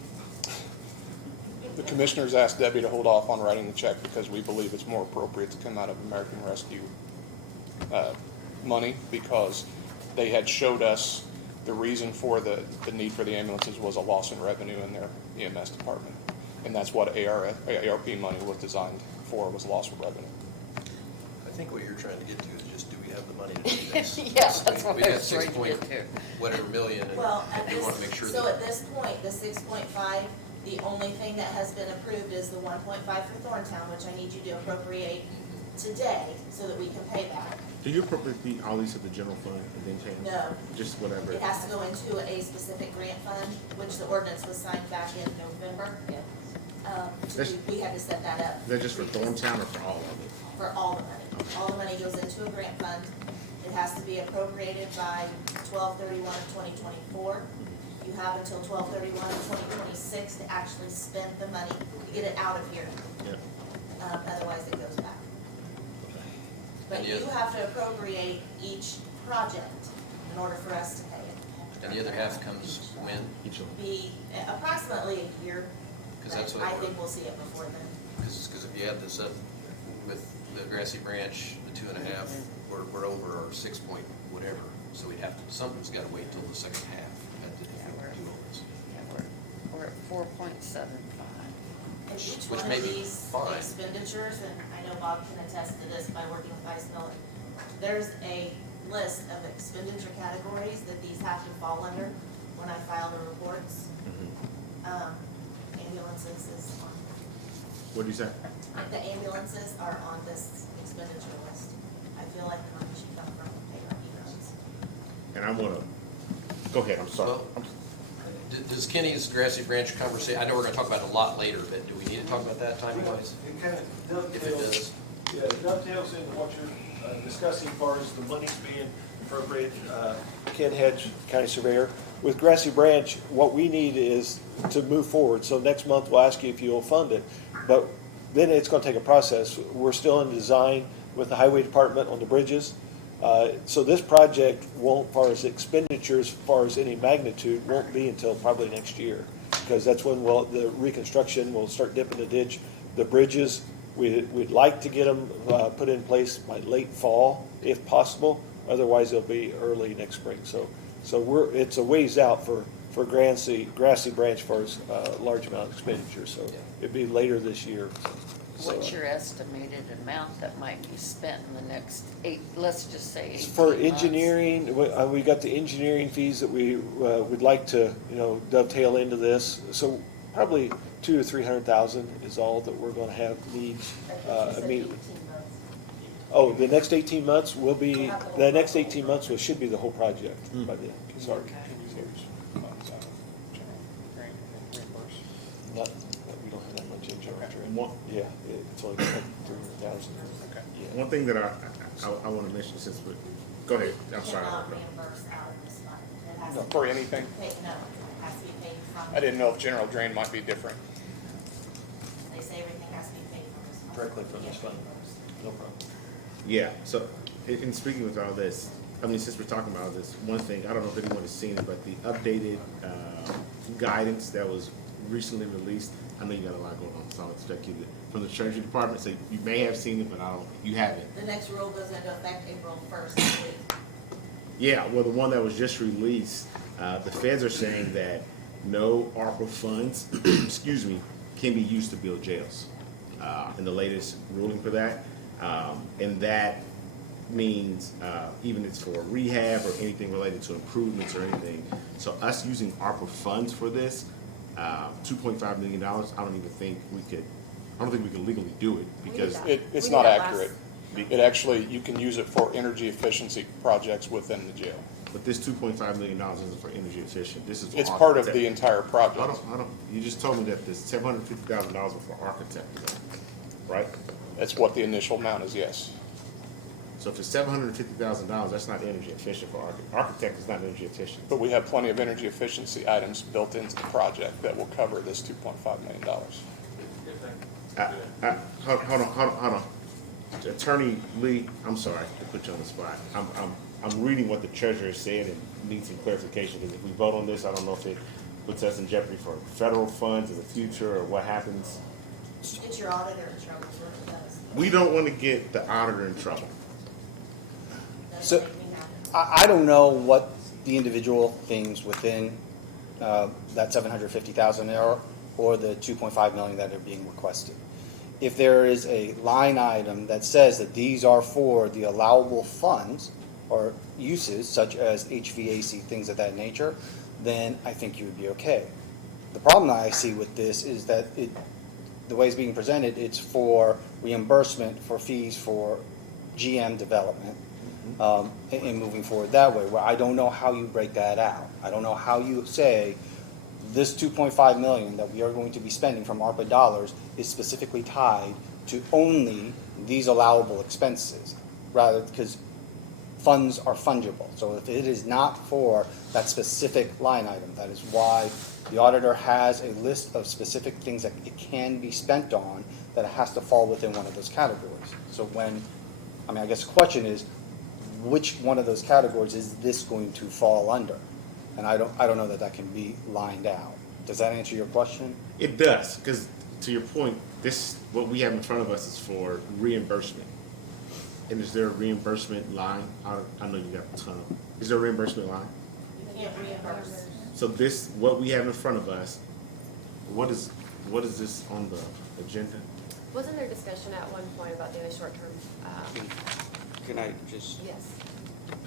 The commissioners asked Debbie to hold off on writing the check because we believe it's more appropriate to come out of American Rescue money, because they had showed us the reason for the need for the ambulances was a loss in revenue in their EMS department. And that's what ARP money was designed for, was loss of revenue. I think what you're trying to get to is just, do we have the money to do this? Yeah, that's what We I got was trying to 6 point get to. whatever million, Well, and at we this, want to make sure so that. at this point, the 6.5, the only thing that has been approved is the 1.5 for Thorntown, which I need you to appropriate today so that we can pay that. Do you appropriate all these to the general fund and then change? No. Just whatever. It has to go into a specific grant fund, which the ordinance was signed back in November. We had to set that up. Is that just for Thorntown or for all of it? For all the money. All the money goes into a grant fund. It has to be appropriated by 12/31 of 2024. You have until 12/31 of 2026 to actually spend the money, to get it out of here. Yeah. Otherwise, it goes back. But And you the- have to appropriate each project in order for us to pay it. And the other half comes when? Each of them. Be approximately a year. 'Cause that's but what I we're- think we'll see it before then. Because if you add this up with the Grassy Branch, the 2.5, we're over our 6 point whatever. So we'd have to, something's got to wait till the second half. At the, Yeah, do all this. We're at 4.75. And each Which one may of be these fine. expenditures, and I know Bob can attest to this by working with Vice Miller, there's a list of expenditure categories that these have to fall under when I file the reports. Ambulances is on, What do you say? the ambulances are on this expenditure list. I feel like the money should come from ARP funds. And I wanna, go ahead, I'm sorry. Well, Does Kenny's Grassy Branch conversation, I know we're going to talk about it a lot later, but do we need to talk about that time-wise? It kind of If it dovetails, does. yeah, it dovetails into what you're discussing as far as the money's being appropriated. Ken Hedge, County Surveyor. With Grassy Branch, what we need is to move forward. So next month, we'll ask you if you'll fund it. But then it's going to take a process. We're still in design with the Highway Department on the bridges. So this project won't, as far as expenditures, as far as any magnitude, won't be until probably next year. Because that's when the reconstruction will start dipping the ditch. The bridges, we'd like to get them put in place by late fall, if possible. Otherwise, they'll be early next spring. So it's a ways out for Grassy Branch as far as large amount of expenditure. So it'd be later this year. What's your estimated amount that might be spent in the next let's just say 18 For months? engineering, we got the engineering fees that we would like to, dovetail into this. So probably 200,000 to 300,000 is all that we're going to have needs immediately. Oh, the next 18 months will be, the next 18 months should be the whole project by then. Sorry. Not, we don't have that much in general. Yeah, it's only 300,000. One thing that I want to mention since we, go ahead, I'm sorry. Cannot reimburse out of this fund. It has to For be anything? paid- No, it has to be paid from. I didn't know if general drain might be different. They say everything has to be paid from this fund. Directly from Yeah, this fund. reimbursed. No problem. Yeah, so in speaking with all this, I mean, since we're talking about this, one thing, I don't know if anyone has seen it, but the updated guidance that was recently released, I know you got a lot going on, so I'll expect you to, from the Treasury Department, so you may have seen it, but you haven't. The next rule goes into effect April 1st, I believe. Yeah, well, the one that was just released, the feds are saying that no ARPA funds, excuse me, can be used to build jails. In the latest ruling for that, and that means even if it's for rehab or anything related to improvements or anything. So us using ARPA funds for this, $2.5 million, I don't think we could legally do it because It's We not did that last- accurate. It actually, you can use it for energy efficiency projects within the jail. but this $2.5 million isn't for energy efficient. This is for It's part of architect. the entire project. Hold on. You just told me that this $750,000 was for architect, right? That's what the initial amount is, yes. So if it's $750,000, that's not energy efficient for architect. Architect is not energy efficient. But we have plenty of energy efficiency items built into the project that will cover this $2.5 million. Hold on. Attorney Lee, I'm sorry to put you on the spot. I'm reading what the treasurer said and need some clarification, because if we vote on this, I don't know if it puts us in jeopardy for federal funds in the future or what happens. It's your auditor in trouble, is what it does. We don't want to get the auditor in trouble. Doesn't So- make me happy. I don't know what the individual things within that 750,000 or the 2.5 million that are being requested. If there is a line item that says that these are for the allowable funds or uses such as HVAC, things of that nature, then I think you would be okay. The problem that I see with this is that the way it's being presented, it's for reimbursement for fees for GM development, and moving forward that way, where I don't know how you break that out. I don't know how you say this 2.5 million that we are going to be spending from ARPA dollars is specifically tied to only these allowable expenses, rather, because funds are fungible. So if it is not for that specific line item, that is why the auditor has a list of specific things that it can be spent on, that it has to fall within one of those categories. So I guess the question is, which one of those categories is this going to fall under? And I don't know that can be lined out. Does that answer your question? It does, because to your point, what we have in front of us is for reimbursement. And is there a reimbursement line? I know you got a ton. Is there a reimbursement line? You can't reimburse. So what we have in front of us, what is this on the agenda? Wasn't there discussion at one point about doing a short-term, Can I just yes.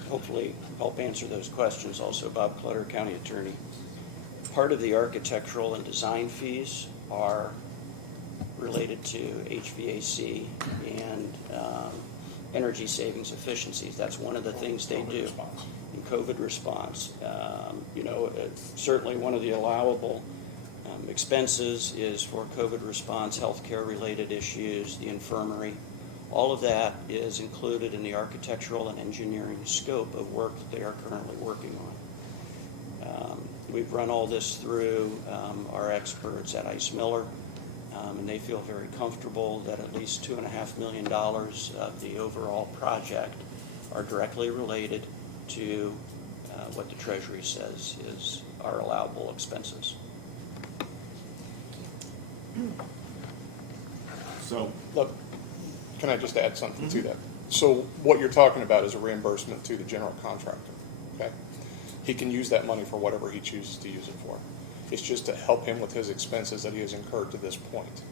hopefully help answer those questions? Also, Bob Clutter, County Attorney. Part of the architectural and design fees are related to HVAC and energy savings efficiencies. That's one of the things they do in COVID response. Certainly one of the allowable expenses is for COVID response, healthcare related issues, the infirmary. All of that is included in the architectural and engineering scope of work that they are currently working on. We've run all this through our experts at Ice Miller, and they feel very comfortable that at least $2.5 million of the overall project are directly related to what the Treasury says is our allowable expenses. So, Look, can I just add something to that? So what you're talking about is a reimbursement to the general contractor, okay? He can use that money for whatever he chooses to use it for. It's just to help him with his expenses that he has incurred to this point.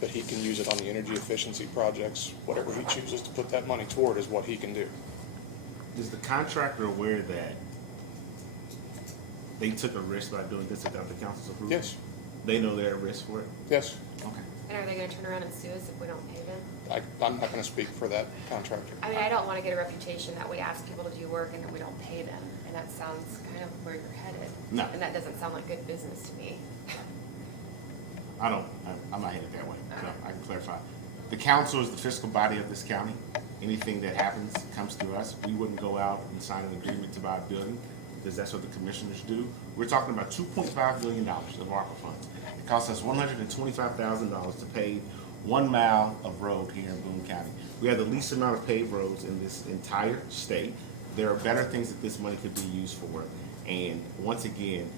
but he can use it on the energy efficiency projects. Whatever he chooses to put that money toward is what he can do. Is the contractor aware that they took a risk by doing this without the council's approval? Yes, They know they're at risk for it? yes. Okay. And are they gonna turn around and sue us if we don't pay them? I'm not gonna speak for that contractor. I mean, I don't wanna get a reputation that we ask people to do work and then we don't pay them, and that sounds kind of where you're headed. No. And that doesn't sound like good business to me. I'm not headed that way, so I can clarify. The council is the fiscal body of this county. Anything that happens comes through us. We wouldn't go out and sign an agreement to buy a building, because that's what the commissioners do. We're talking about $2.5 million of ARPA funds. It costs us $125,000 to pave 1 mile of road here in Boone County. We have the least amount of paved roads in this entire state. There are better things that this money could be used for. And once again,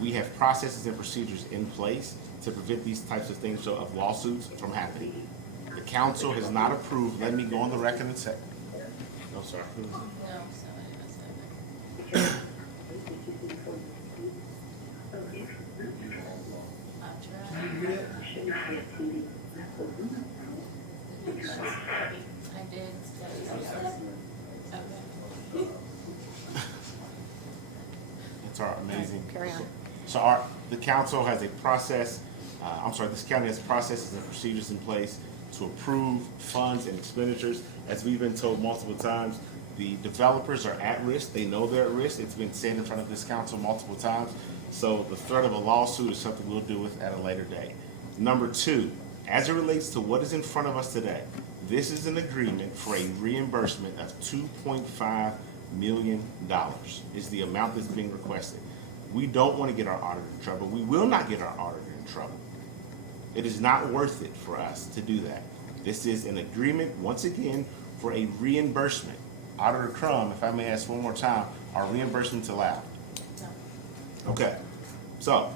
we have processes and procedures in place to prevent these types of things, so of lawsuits from happening. The council has not approved, let me go on the record and say, no, sorry. No, so I did. It's our amazing. Carry on. So the council has a process, this county has processes and procedures in place to approve funds and expenditures. As we've been told multiple times, the developers are at risk. They know they're at risk. It's been said in front of this council multiple times. So the threat of a lawsuit is something we'll deal with at a later date. Number two, as it relates to what is in front of us today, this is an agreement for a reimbursement of $2.5 million is the amount that's being requested. We don't want to get our auditor in trouble. We will not get our auditor in trouble. It is not worth it for us to do that. This is an agreement, once again, for a reimbursement. Auditor Crum, if I may ask one more time, are reimbursements allowed? No. Okay, so,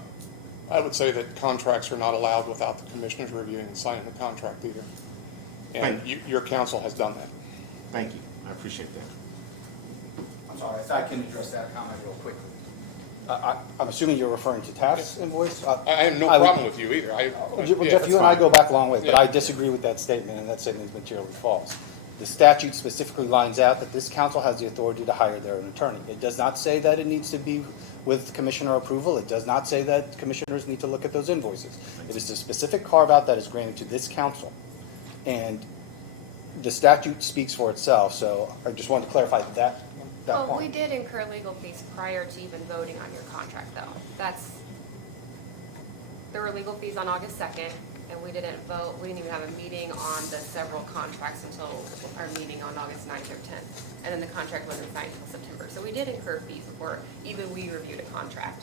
I would say that contracts are not allowed without the commissioners reviewing and signing the contract either. And your council has done that. thank you, I appreciate that. I'm sorry, if I can address that comment real quickly. I'm assuming you're referring to Taft's invoice? I have no I would- problem with you either. Well, Yeah, Jeff, that's you and I fine. go back a long way, but Yeah. I disagree with that statement, and that statement is materially false. The statute specifically lines out that this council has the authority to hire their own attorney. It does not say that it needs to be with commissioner approval. It does not say that commissioners need to look at those invoices. It is a specific carve-out that is granted to this council. And the statute speaks for itself, so I just wanted to clarify that Well, we point. did incur legal fees prior to even voting on your contract, though. There were legal fees on August 2nd, and we didn't vote, we didn't even have a meeting on the several contracts until our meeting on August 9th or 10th. And then the contract wasn't signed until September. So we did incur fees before even we reviewed a contract.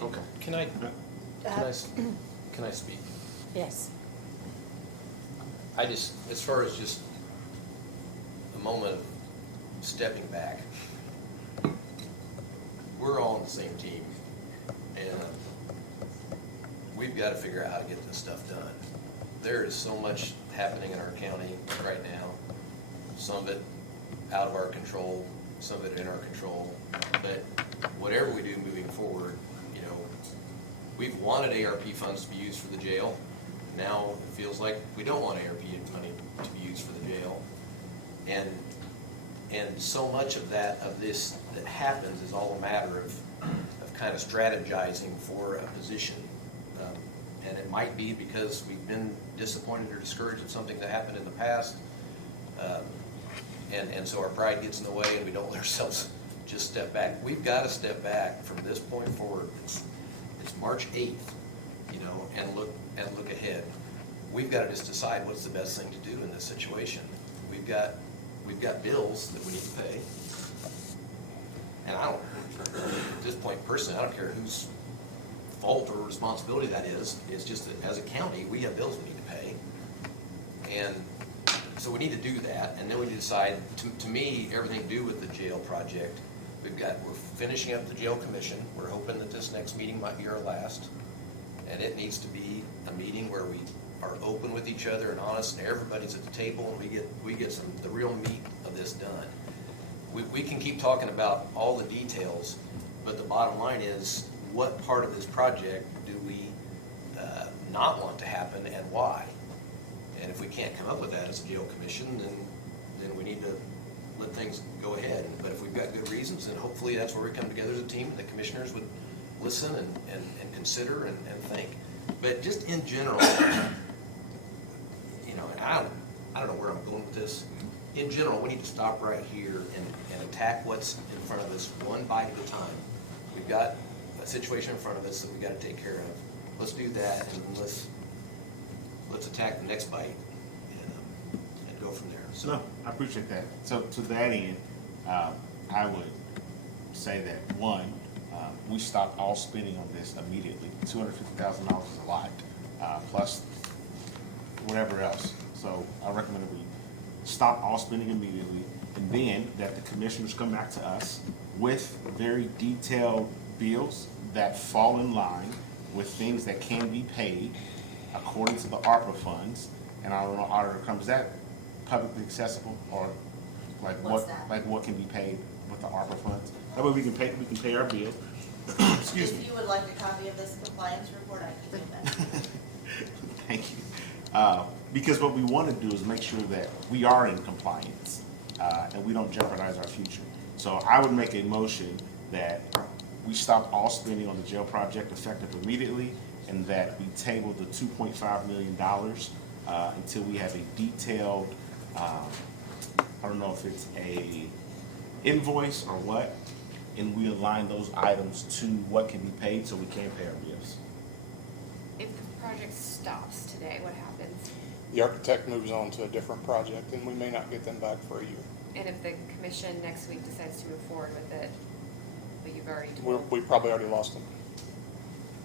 Okay. Can I speak? Yes. I just, as far as just a moment of stepping back, we're all on the same team, and we've got to figure out how to get this stuff done. There is so much happening in our county right now, some of it out of our control, some of it in our control, but whatever we do moving forward, you know, we've wanted ARP funds to be used for the jail. Now it feels like we don't want ARP money to be used for the jail. And so much of this that happens is all a matter of kind of strategizing for a position. And it might be because we've been disappointed or discouraged at something that happened in the past. And so our pride gets in the way and we don't let ourselves just step back. We've got to step back from this point forward. It's March 8th, you know, and look ahead. We've got to just decide what's the best thing to do in this situation. We've got bills that we need to pay. And at this point personally, I don't care whose fault or responsibility that is. It's just that as a county, we have bills we need to pay. And so we need to do that. And then we need to decide, to me, everything to do with the jail project. We're finishing up the jail commission. We're hoping that this next meeting might be our last. And it needs to be a meeting where we are open with each other and honest, and everybody's at the table, and we get the real meat of this done. We can keep talking about all the details, but the bottom line is, what part of this project do we not want to happen and why. And if we can't come up with that as a jail commission, then we need to let things go ahead. But if we've got good reasons, then hopefully that's where we come together as a team, and the commissioners would listen and consider and think. But just in general, you know, and I don't know where I'm going with this. In general, we need to stop right here and attack what's in front of us one bite at a time. We've got a situation in front of us that we've got to take care of. Let's do that, and let's attack the next bite and go from there. So, no, I appreciate that. So to that end, I would say that, one, we stop all spending on this immediately. $250,000 is a lot, plus whatever else. So I recommend that we stop all spending immediately, and then that the commissioners come back to us with very detailed bills that fall in line with things that can be paid according to the ARPA funds. And I don't know, auditor, comes that publicly accessible, or like What's what, that? like what can be paid with the ARPA funds? That way we can pay our bills. Excuse me. If you would like a copy of this compliance report, I can give that. Thank you. Because what we want to do is make sure that we are in compliance, and we don't jeopardize our future. So I would make a motion that we stop all spending on the jail project effective immediately, and that we table the $2.5 million until we have a detailed, I don't know if it's a invoice or what, and we align those items to what can be paid so we can pay our bills. If the project stops today, what happens? The architect moves on to a different project, and we may not get them back for a year. And if the commission next week decides to move forward with it, but you've already We told, probably already lost them.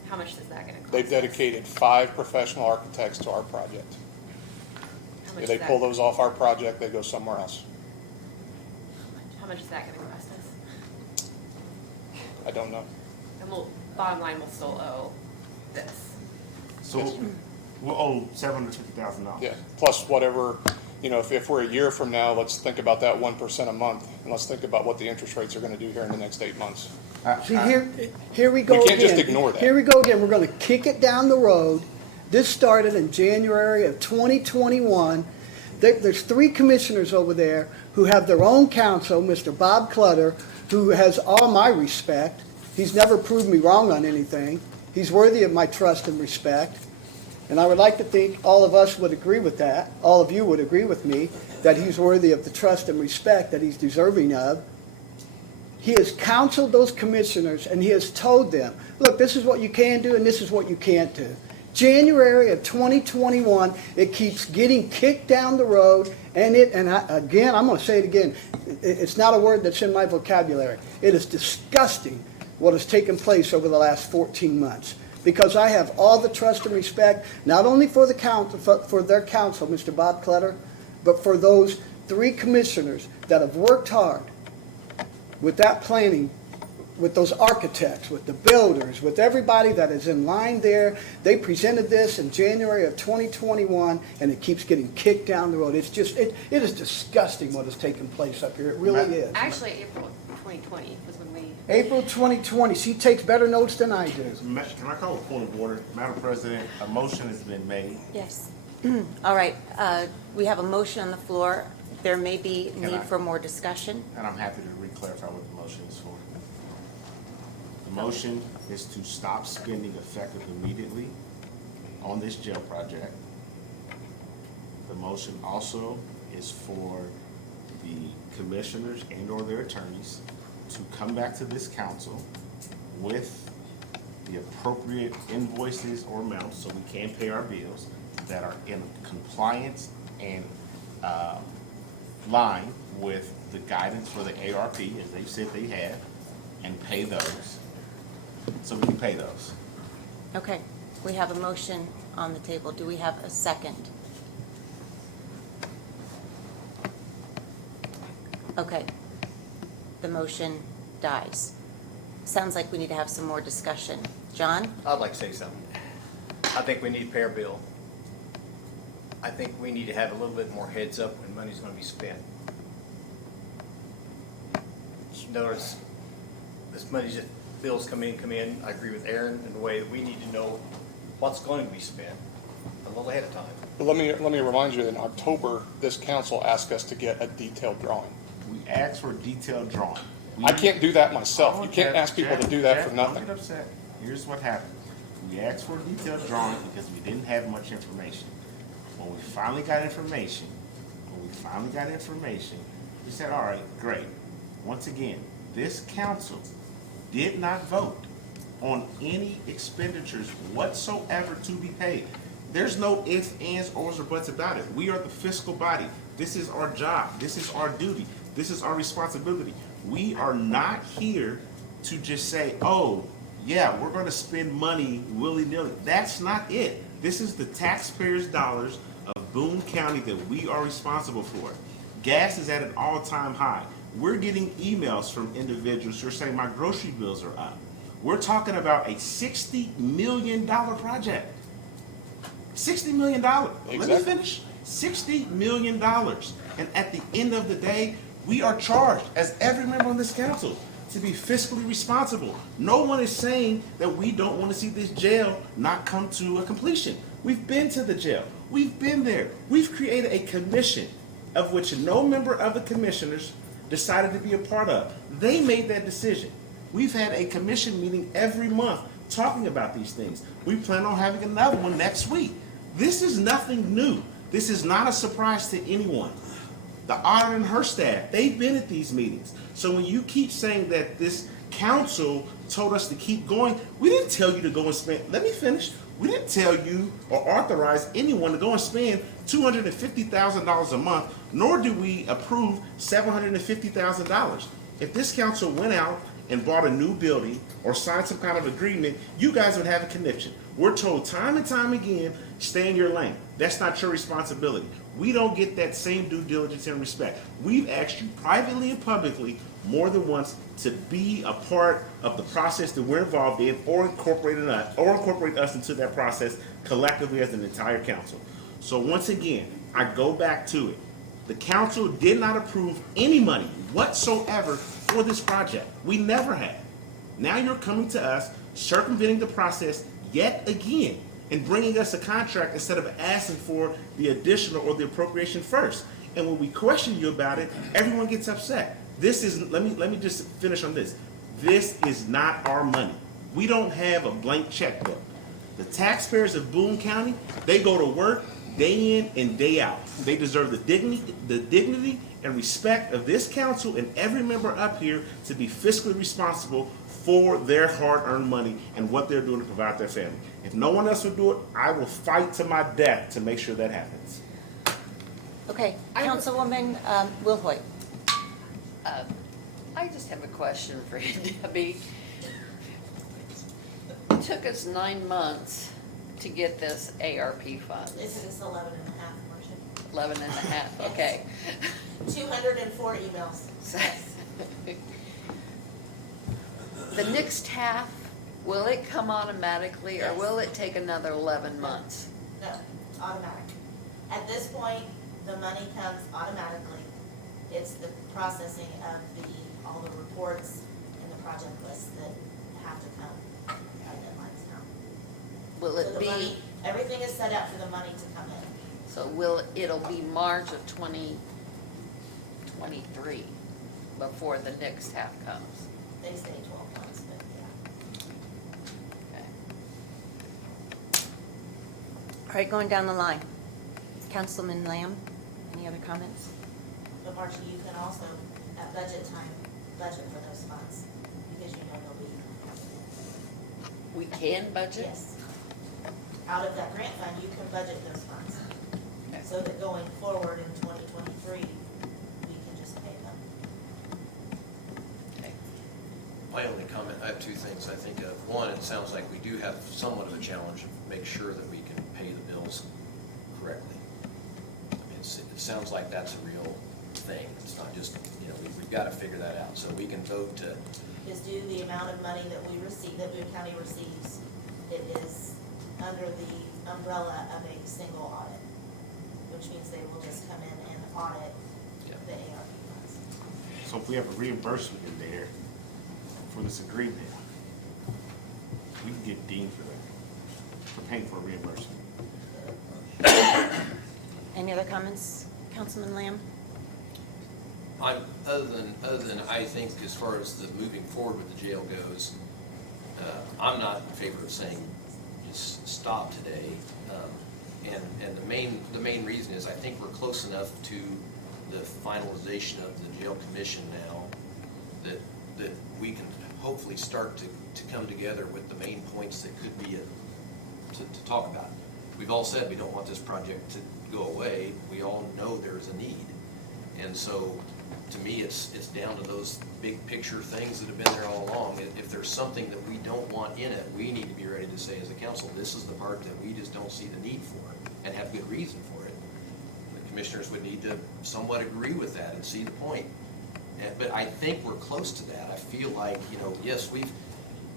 how much is that gonna cost? They've us? dedicated 5 professional architects to our project. How much If they is that- pull those off our project, they go somewhere else. How much is that gonna cost us? I don't know. And bottom line, we'll still owe this. So we'll owe $750,000. Yeah, plus whatever, you know, if we're a year from now, let's think about that 1% a month, and let's think about what the interest rates are gonna do here in the next 8 months. See, here we go again. We can't just ignore that. Here we go again. We're gonna kick it down the road. This started in January of 2021. There's 3 commissioners over there who have their own counsel, Mr. Bob Clutter, who has all my respect. He's never proved me wrong on anything. He's worthy of my trust and respect. And I would like to think all of us would agree with that. All of you would agree with me that he's worthy of the trust and respect that he's deserving of. He has counseled those commissioners, and he has told them, look, this is what you can do and this is what you can't do. January of 2021, it keeps getting kicked down the road, and again, I'm going to say it again, it's not a word that's in my vocabulary. It is disgusting what has taken place over the last 14 months. Because I have all the trust and respect, not only for the council, for their counsel, Mr. Bob Clutter, but for those 3 commissioners that have worked hard with that planning, with those architects, with the builders, with everybody that is in line there. They presented this in January of 2021, and it keeps getting kicked down the road. It's just, it is disgusting what has taken place up here. It really is. Actually, April 2020 was when we. April 2020, she takes better notes than I do. Can I call a point of order? Madam President, a motion has been made. Yes. All right, we have a motion on the floor. There may be Can need I- for more discussion. And I'm happy to re-clarify what the motion is for. The motion is to stop spending effective immediately on this jail project. The motion also is for the commissioners and/or their attorneys to come back to this council with the appropriate invoices or amounts so we can pay our bills that are in compliance and line with the guidance for the ARP, as they said they have, and pay those, so we can pay those. Okay, we have a motion on the table. Do we have a second? Okay, the motion dies. Sounds like we need to have some more discussion. John? I'd like to say something. I think we need to pay our bill. I think we need to have a little bit more heads up when money's gonna be spent. In other words, this money just, bills come in. I agree with Aaron in the way that we need to know what's going to be spent a little ahead of time. But let me remind you, in October, this council asked us to get a detailed drawing. We asked for a detailed drawing. I can't do that myself. You can't Jeff, ask people to Jeff, do that Jeff, for don't nothing. get upset. Here's what happened. We asked for a detailed drawing because we didn't have much information. When we finally got information, we said, all right, great. Once again, this council did not vote on any expenditures whatsoever to be paid. There's no ifs, ands, ors, or buts about it. We are the fiscal body. This is our job. This is our duty. This is our responsibility. We are not here to just say, oh, yeah, we're gonna spend money willy-nilly. That's not it. This is the taxpayers' dollars of Boone County that we are responsible for. Gas is at an all-time high. We're getting emails from individuals who are saying my grocery bills are up. We're talking about a $60 million project. $60 million. Let me Exactly. finish. $60 million. And at the end of the day, we are charged, as every member on this council, to be fiscally responsible. No one is saying that we don't want to see this jail not come to a completion. We've been to the jail. We've been there. We've created a commission of which no member of the commissioners decided to be a part of. They made that decision. We've had a commission meeting every month talking about these things. We plan on having another one next week. This is nothing new. This is not a surprise to anyone. The auditor and her staff, they've been at these meetings. So when you keep saying that this council told us to keep going, we didn't tell you to go and spend, let me finish. We didn't tell you or authorize anyone to go and spend $250,000 a month, nor do we approve $750,000. If this council went out and bought a new building or signed some kind of agreement, you guys would have a connection. We're told time and time again, stay in your lane. That's not your responsibility. We don't get that same due diligence and respect. We've asked you privately and publicly more than once to be a part of the process that we're involved in or incorporate us into that process collectively as an entire council. So once again, I go back to it. The council did not approve any money whatsoever for this project. We never have. Now you're coming to us, circumventing the process yet again, and bringing us a contract instead of asking for the additional or the appropriation first. And when we question you about it, everyone gets upset. This is, let me just finish on this. This is not our money. We don't have a blank checkbook. The taxpayers of Boone County, they go to work day in and day out. They deserve the dignity and respect of this council and every member up here to be fiscally responsible for their hard-earned money and what they're doing to provide their family. If no one else would do it, I will fight to my death to make sure that happens. Okay, Councilwoman Will Hoyt. I just have a question for you, Debbie. It took us 9 months to get this ARP funds. This is 11 and a half, Marcia. 11 and a half, okay. 204 emails. The next half, will it come automatically or Yes. will it take another 11 months? No, automatic. At this point, the money comes automatically. It's the processing of all the reports and the project lists that have to come by deadlines now. Will So it the be, money, everything is set up for the money to come in. so it'll be March of 2023 before the next half comes? They say 12 months, but yeah. Okay. All right, going down the line. Councilman Lamb, any other comments? But Marcia, you can also, at budget time, budget for those funds, because you know they'll be. We can budget? Yes. Out of that grant fund, you can budget those funds, Okay. so that going forward in 2023, we can just pay them. Okay. My only comment, I have two things I think of. One, it sounds like we do have somewhat of a challenge of make sure that we can pay the bills correctly. I mean, it sounds like that's a real thing. It's not just, we've got to figure that out. So we can vote to, Is due the amount of money that we receive, that Boone County receives, it is under the umbrella of a single audit, which means they will just come in and audit the ARP funds. So if we have a reimbursement in there for this agreement, we can get deemed for that. for paying for a reimbursement. Any other comments, Councilman Lamb? Other than I think as far as the moving forward with the jail goes, I'm not in favor of saying just stop today. And the main reason is I think we're close enough to the finalization of the jail commission now that we can hopefully start to come together with the main points that could be to talk about. We've all said we don't want this project to go away. We all know there's a need. And so, to me, it's down to those big picture things that have been there all along. If there's something that we don't want in it, we need to be ready to say as a council, this is the part that we just don't see the need for and have good reason for it. The commissioners would need to somewhat agree with that and see the point. But I think we're close to that. I feel like, yes,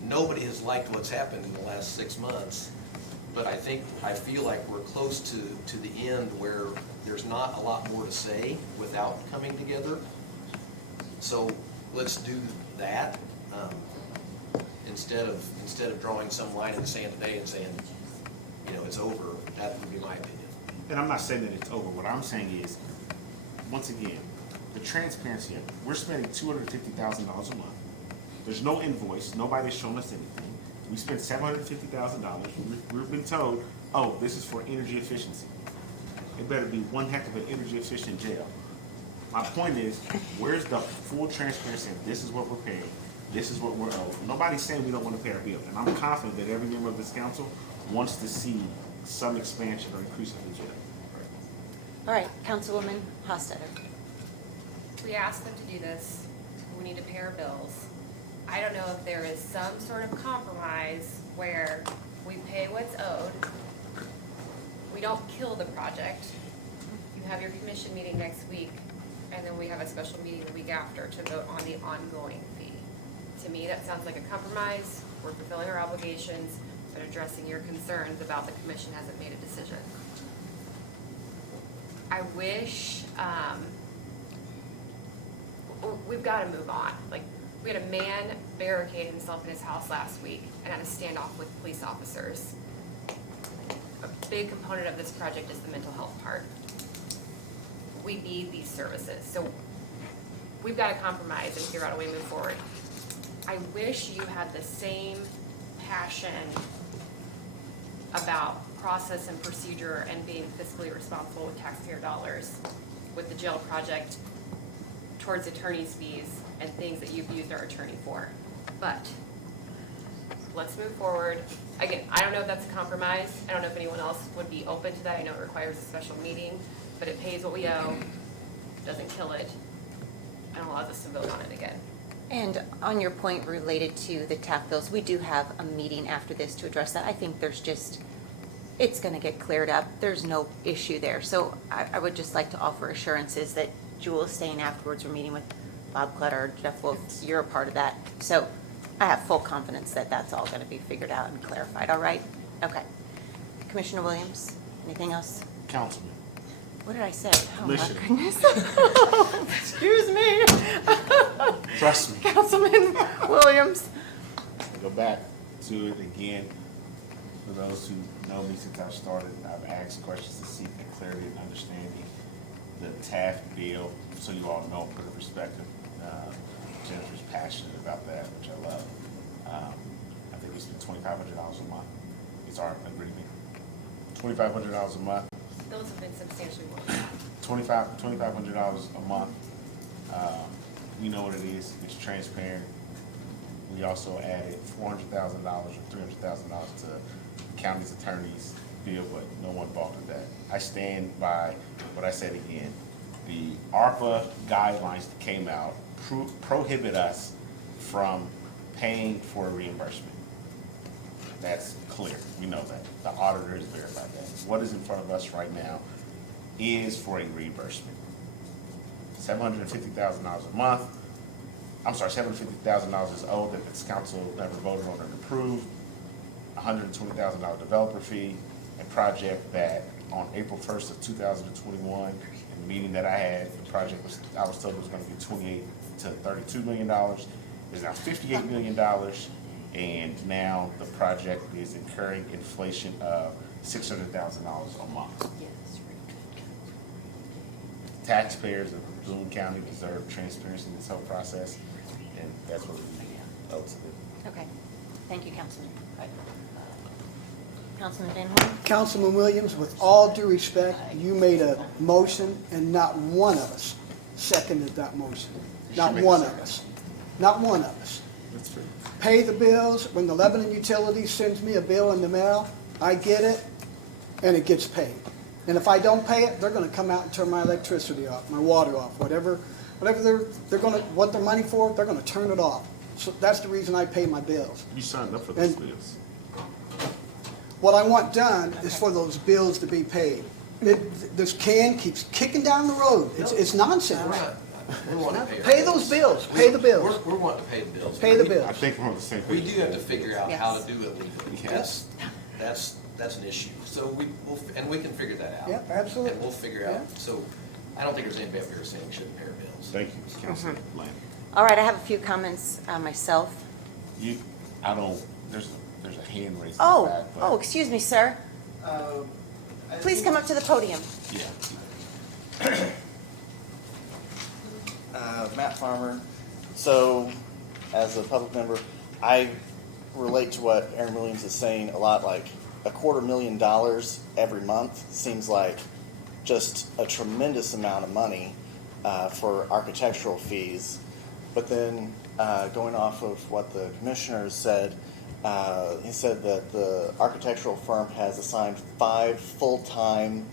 nobody has liked what's happened in the last 6 months, but I feel like we're close to the end where there's not a lot more to say without coming together. So let's do that, instead of drawing some line in the sand today and saying, it's over. That would be my opinion. And I'm not saying that it's over. What I'm saying is, once again, the transparency of it. We're spending $250,000 a month. There's no invoice. Nobody's shown us anything. We spent $750,000. We've been told, oh, this is for energy efficiency. It better be one heck of an energy efficient jail. My point is, where's the full transparency of this is what we're paying, this is what we're owed? Nobody's saying we don't want to pay our bill. And I'm confident that every member of this council wants to see some expansion or increase of the jail. All right, Councilwoman Hostetter. We asked them to do this, we need to pay our bills. I don't know if there is some sort of compromise where we pay what's owed, we don't kill the project, you have your commission meeting next week, and then we have a special meeting the week after to vote on the ongoing fee. To me, that sounds like a compromise, we're fulfilling our obligations, but addressing your concerns about the commission hasn't made a decision. I wish, we've got to move on. Like, we had a man barricade himself in his house last week and had a standoff with police officers. A big component of this project is the mental health part. We need these services, so we've got to compromise and figure out a way to move forward. I wish you had the same passion about process and procedure and being fiscally responsible with taxpayer dollars with the jail project towards attorney's fees and things that you've used our attorney for. But let's move forward. Again, I don't know if that's a compromise. I don't know if anyone else would be open to that. I know it requires a special meeting, but it pays what we owe, doesn't kill it, and allows us to vote on it again. And on your point related to the TAP bills, we do have a meeting after this to address that. I think there's just, it's going to get cleared up. There's no issue there. So I would just like to offer assurances that Jewel is staying afterwards. We're meeting with Bob Clutter, Jeff Wolf. You're a part of that. So I have full confidence that that's all going to be figured out and clarified. All right? Okay. Commissioner Williams, anything else? Councilman. What did I say? Oh, Listen. my goodness. Excuse me. Trust me. Councilman Williams. Go back to it again. For those who know me since I started, I've asked questions to seek the clarity and understanding. The Taft bill, so you all know, put in perspective, Jennifer's passionate about that, which I love. I think we spend $2,500 a month. It's our agreement. $2,500 a month. Those have been substantially more. $2,500 a month. We know what it is. It's transparent. We also added $400,000 or $300,000 to the county's attorney's bill, but no one balked at that. I stand by what I said again. The ARPA guidelines that came out prohibit us from paying for a reimbursement. That's clear. We know that. The auditor has verified that. What is in front of us right now is for a reimbursement. $750,000 a month. I'm sorry, $750,000 is owed that this council never voted on and approved. $120,000 developer fee. A project that on April 1st of 2021, in the meeting that I had, the project was, I was told it was going to be $28 to $32 million. It's now $58 million. And now the project is incurring inflation of $600,000 a month. Taxpayers of Boone County deserve transparency in this whole process, and that's what we owe to them. Okay, thank you, Councilman. Councilman Van Horn? Councilman Williams, with all due respect, you made a motion and not one of us seconded that motion. Not one of us. Not one of us. That's true. Pay the bills. When the Lebanon Utilities sends me a bill in the mail, I get it and it gets paid. And if I don't pay it, they're gonna come out and turn my electricity off, my water off, whatever they're gonna, want their money for, they're gonna turn it off. So that's the reason I pay my bills. You signed up for those And- bills. What I want done is for those bills to be paid. This can keeps kicking down the road. It's nonsense. We're wanting to pay our Pay those bills, pay the bills. We're wanting to pay the bills. Pay the I bills. think we're on the same We page. do have to figure out how to Yes. do it legally. Yes. That's an issue. So we can figure that out. Yeah, absolutely. And we'll figure out, so I don't think there's anybody up here saying we shouldn't pay our bills. Thank you, Councilman Lane. All right, I have a few comments myself. There's a hand raised in the Oh, back, but. oh, excuse me, sir. Please come up to the podium. Yeah. Matt Farmer. So, as a public member, I relate to what Aaron Williams is saying a lot. Like $250,000 every month seems like just a tremendous amount of money for architectural fees. But then going off of what the commissioners said, he said that the architectural firm has assigned 5 full-time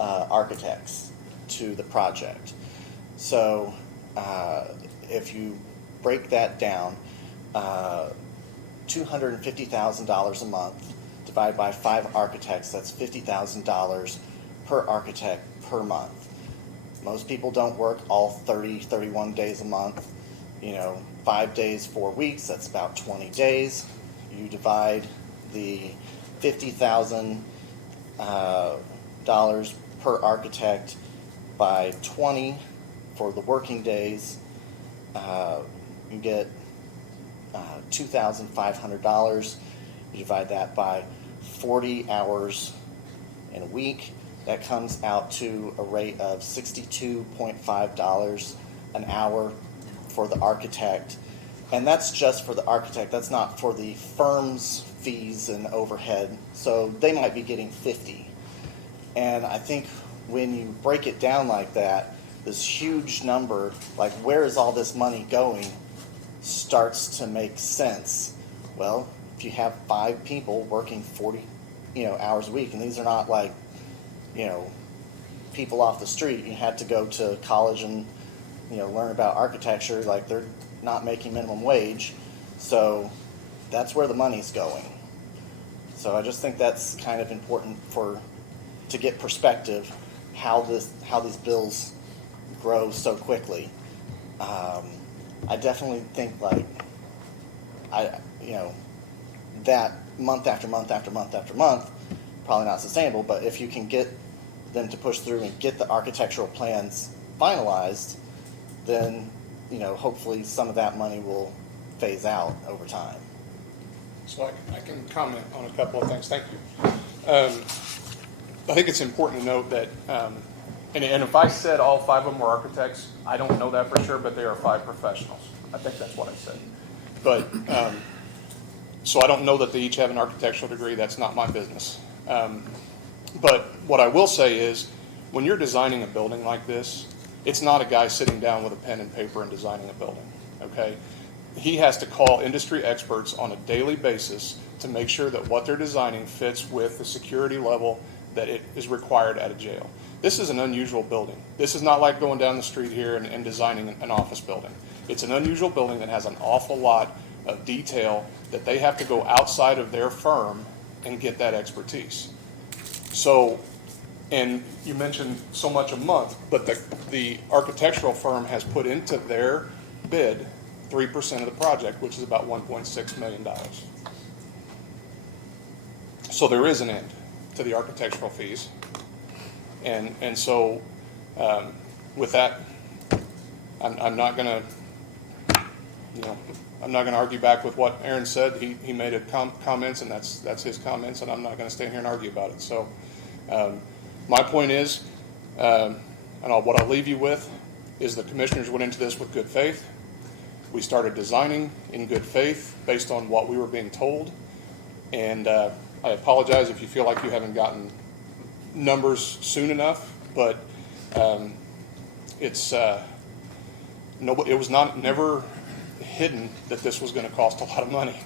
architects to the project. So if you break that down, $250,000 a month divided by 5 architects, that's $50,000 per architect per month. Most people don't work all 30, 31 days a month. 5 days, 4 weeks, that's about 20 days. You divide the $50,000 per architect by 20 for the working days. You get $2,500. You divide that by 40 hours in a week. That comes out to a rate of $62.5 an hour for the architect. And that's just for the architect. That's not for the firm's fees and overhead. So they might be getting 50. And I think when you break it down like that, this huge number, like where is all this money going, starts to make sense. Well, if you have 5 people working 40, hours a week, and these are not like, people off the street, you had to go to college and, learn about architecture, like they're not making minimum wage. So that's where the money's going. So I just think that's kind of important to get perspective how these bills grow so quickly. I definitely think that month after month after month after month, probably not sustainable, but if you can get them to push through and get the architectural plans finalized, then, hopefully some of that money will phase out over time. So I can comment on a couple of things. Thank you. I think it's important to note that, and if I said all 5 of them were architects, I don't know that for sure, but they are 5 professionals. I think that's what I said. But, so I don't know that they each have an architectural degree. That's not my business. But what I will say is, when you're designing a building like this, it's not a guy sitting down with a pen and paper and designing a building, okay? He has to call industry experts on a daily basis to make sure that what they're designing fits with the security level that it is required at a jail. This is an unusual building. This is not like going down the street here and designing an office building. It's an unusual building that has an awful lot of detail that they have to go outside of their firm and get that expertise. So, and you mentioned so much a month, but the architectural firm has put into their bid 3% of the project, which is about $1.6 million. So there is an end to the architectural fees. And so with that, I'm not going to you know, I'm not gonna argue back with what Aaron said. He made a comments, and that's his comments, and I'm not gonna stand here and argue about it. So, my point is, and what I'll leave you with is the commissioners went into this with good faith. We started designing in good faith based on what we were being told. And I apologize if you feel like you haven't gotten numbers soon enough, but it was never hidden that this was going to cost a lot of money.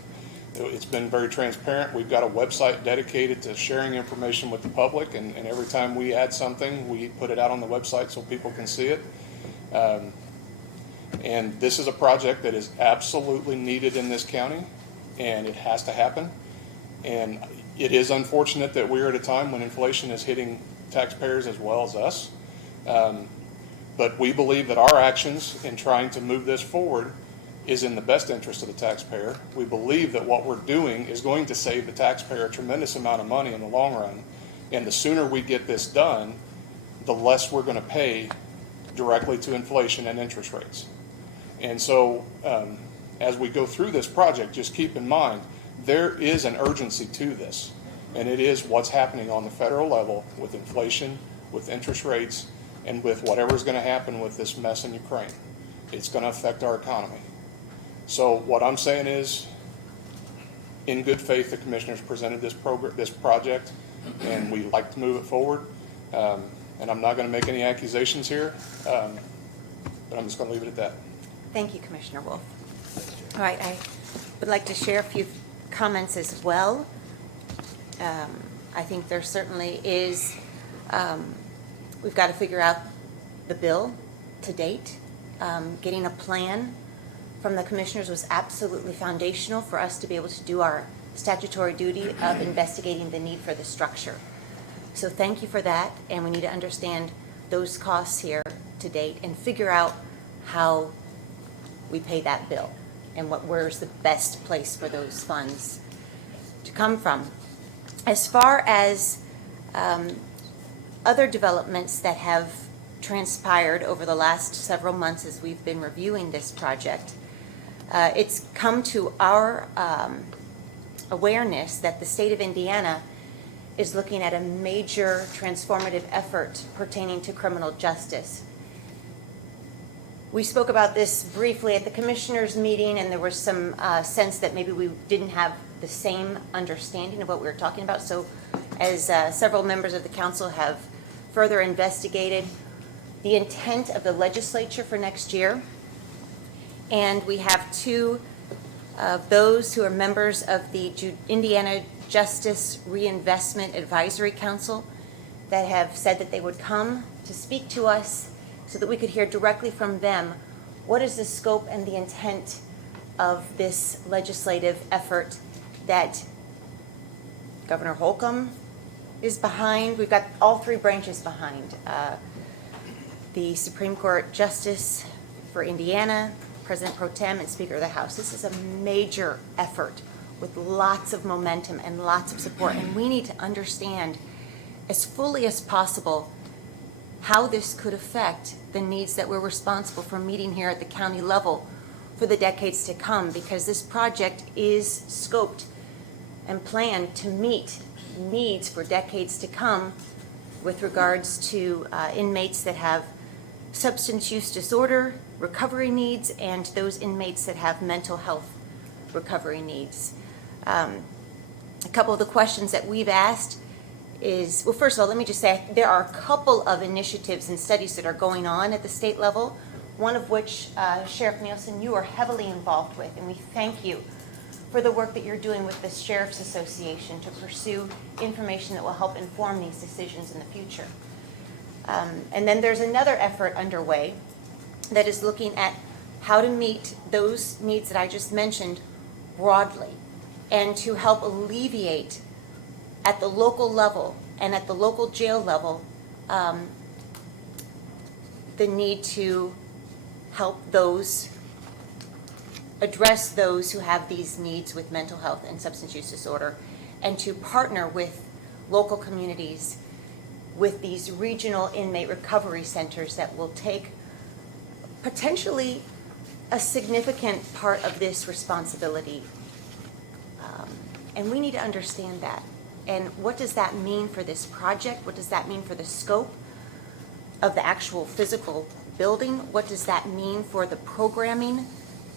It's been very transparent. We've got a website dedicated to sharing information with the public, and every time we add something, we put it out on the website so people can see it. And this is a project that is absolutely needed in this county, and it has to happen. And it is unfortunate that we're at a time when inflation is hitting taxpayers as well as us. But we believe that our actions in trying to move this forward is in the best interest of the taxpayer. We believe that what we're doing is going to save the taxpayer a tremendous amount of money in the long run. And the sooner we get this done, the less we're going to pay directly to inflation and interest rates. And so as we go through this project, just keep in mind, there is an urgency to this. And it is what's happening on the federal level with inflation, with interest rates, and with whatever's going to happen with this mess in Ukraine. It's going to affect our economy. So what I'm saying is, in good faith, the commissioners presented this project, and we'd like to move it forward. And I'm not going to make any accusations here, but I'm just going to leave it at that. Thank you, Commissioner Wolf. All right, I would like to share a few comments as well. I think there certainly is, we've got to figure out the bill to date. Getting a plan from the commissioners was absolutely foundational for us to be able to do our statutory duty of investigating the need for the structure. So thank you for that, and we need to understand those costs here to date and figure out how we pay that bill and where's the best place for those funds to come from. As far as other developments that have transpired over the last several months as we've been reviewing this project, it's come to our awareness that the state of Indiana is looking at a major transformative effort pertaining to criminal justice. We spoke about this briefly at the commissioners' meeting, and there was some sense that maybe we didn't have the same understanding of what we were talking about. So as several members of the council have further investigated the intent of the legislature for next year, and we have two of those who are members of the Indiana Justice Reinvestment Advisory Council that have said that they would come to speak to us so that we could hear directly from them what is the scope and the intent of this legislative effort that Governor Holcomb is behind. We've got all three branches behind. The Supreme Court Justice for Indiana, President Pro Tem, and Speaker of the House. This is a major effort with lots of momentum and lots of support, and we need to understand as fully as possible how this could affect the needs that we're responsible for meeting here at the county level for the decades to come, because this project is scoped and planned to meet needs for decades to come with regards to inmates that have substance use disorder recovery needs and those inmates that have mental health recovery needs. A couple of the questions that we've asked is, well, first of all, let me just say there are a couple of initiatives and studies that are going on at the state level, one of which, Sheriff Nielsen, you are heavily involved with, and we thank you for the work that you're doing with the Sheriff's Association to pursue information that will help inform these decisions in the future. And then there's another effort underway that is looking at how to meet those needs that I just mentioned broadly and to help alleviate at the local level and at the local jail level the need to help address those who have these needs with mental health and substance use disorder, and to partner with local communities with these regional inmate recovery centers that will take potentially a significant part of this responsibility. And we need to understand that. And what does that mean for this project? What does that mean for the scope of the actual physical building? What does that mean for the programming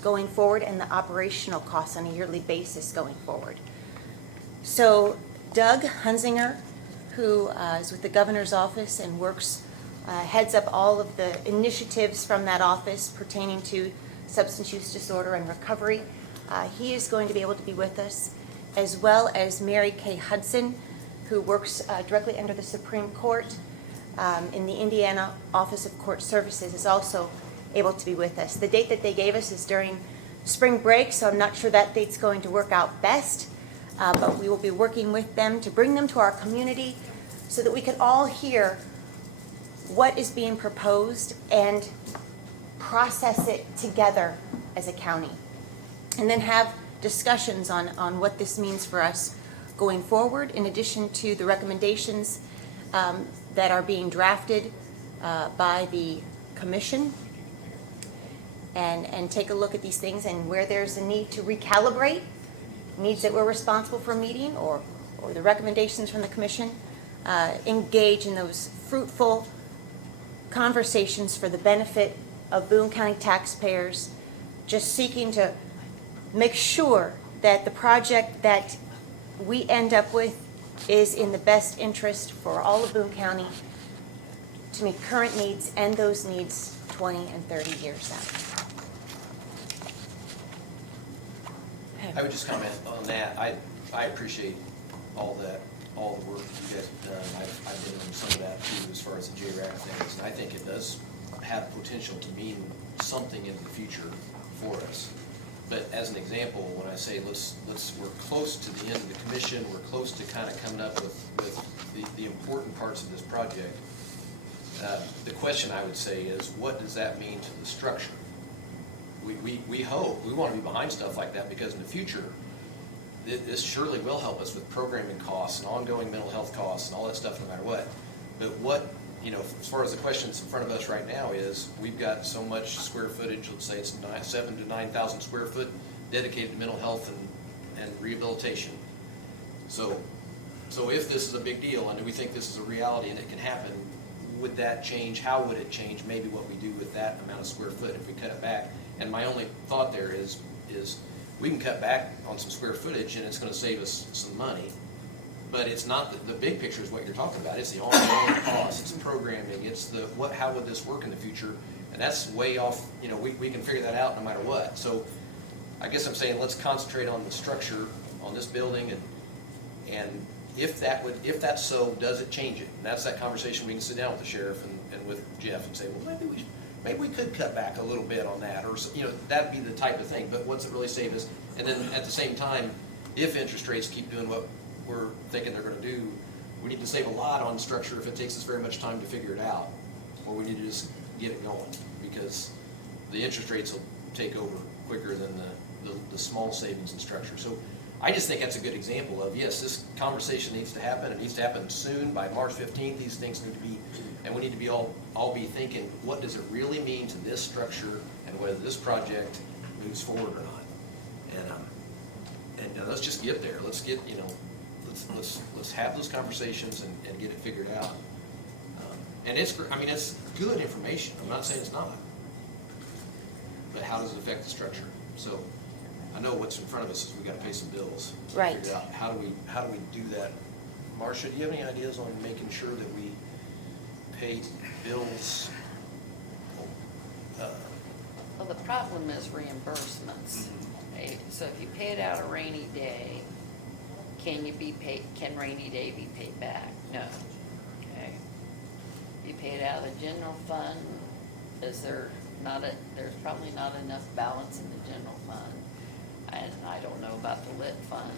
going forward and the operational costs on a yearly basis going forward? So Doug Hunzinger, who is with the governor's office and works, heads up all of the initiatives from that office pertaining to substance use disorder and recovery. He is going to be able to be with us, as well as Mary Kay Hudson, who works directly under the Supreme Court in the Indiana Office of Court Services, is also able to be with us. The date that they gave us is during spring break, so I'm not sure that date's going to work out best, but we will be working with them to bring them to our community so that we can all hear what is being proposed and process it together as a county, and then have discussions on what this means for us going forward, in addition to the recommendations that are being drafted by the commission, and take a look at these things, and where there's a need to recalibrate, needs that we're responsible for meeting, or the recommendations from the commission, engage in those fruitful conversations for the benefit of Boone County taxpayers, just seeking to make sure that the project that we end up with is in the best interest for all of Boone County to meet current needs and those needs 20 and 30 years out. I would just comment on that. I appreciate all the work that you guys have done. I've been on some of that too, as far as the JRAC things, and I think it does have potential to mean something in the future for us. But as an example, when I say we're close to the end of the commission, we're close to kind of coming up with the important parts of this project. The question I would say is, what does that mean to the structure? We hope, we want to be behind stuff like that, because in the future, this surely will help us with programming costs and ongoing mental health costs and all that stuff, no matter what. But what, as far as the questions in front of us right now is, we've got so much square footage, let's say it's 7,000 to 9,000 square foot dedicated to mental health and rehabilitation. So if this is a big deal, and we think this is a reality and it can happen, would that change? How would it change maybe what we do with that amount of square foot if we cut it back? And my only thought there is we can cut back on some square footage and it's going to save us some money. But it's not the big picture is what you're talking about. It's the ongoing cost, it's programming, it's how would this work in the future? And that's way off, we can figure that out no matter what. So I guess I'm saying, let's concentrate on the structure on this building, and if that's so, does it change it? And that's that conversation we can sit down with the sheriff and with Jeff and say, well, maybe we could cut back a little bit on that, or that'd be the type of thing. But what's it really save us? And then at the same time, if interest rates keep doing what we're thinking they're going to do, we need to save a lot on structure if it takes us very much time to figure it out, or we need to just get it going, because the interest rates will take over quicker than the small savings in structure. So I just think that's a good example of, yes, this conversation needs to happen. It needs to happen soon. By March 15th, these things need to be, and we need to be all be thinking, what does it really mean to this structure and whether this project moves forward or not? And let's just get there. Let's get, let's have those conversations and get it figured out. And it's good information. I'm not saying it's not. But how does it affect the structure? So I know what's in front of us is we got to pay some bills. Right. Figure out how do we do that? Marcia, do you have any ideas on making sure that we pay bills? Well, the problem is reimbursements. Okay, so if you pay it out a rainy day, can rainy day be paid back? No. Okay. If you pay it out of the general fund, there's probably not enough balance in the general fund. And I don't know about the lit fund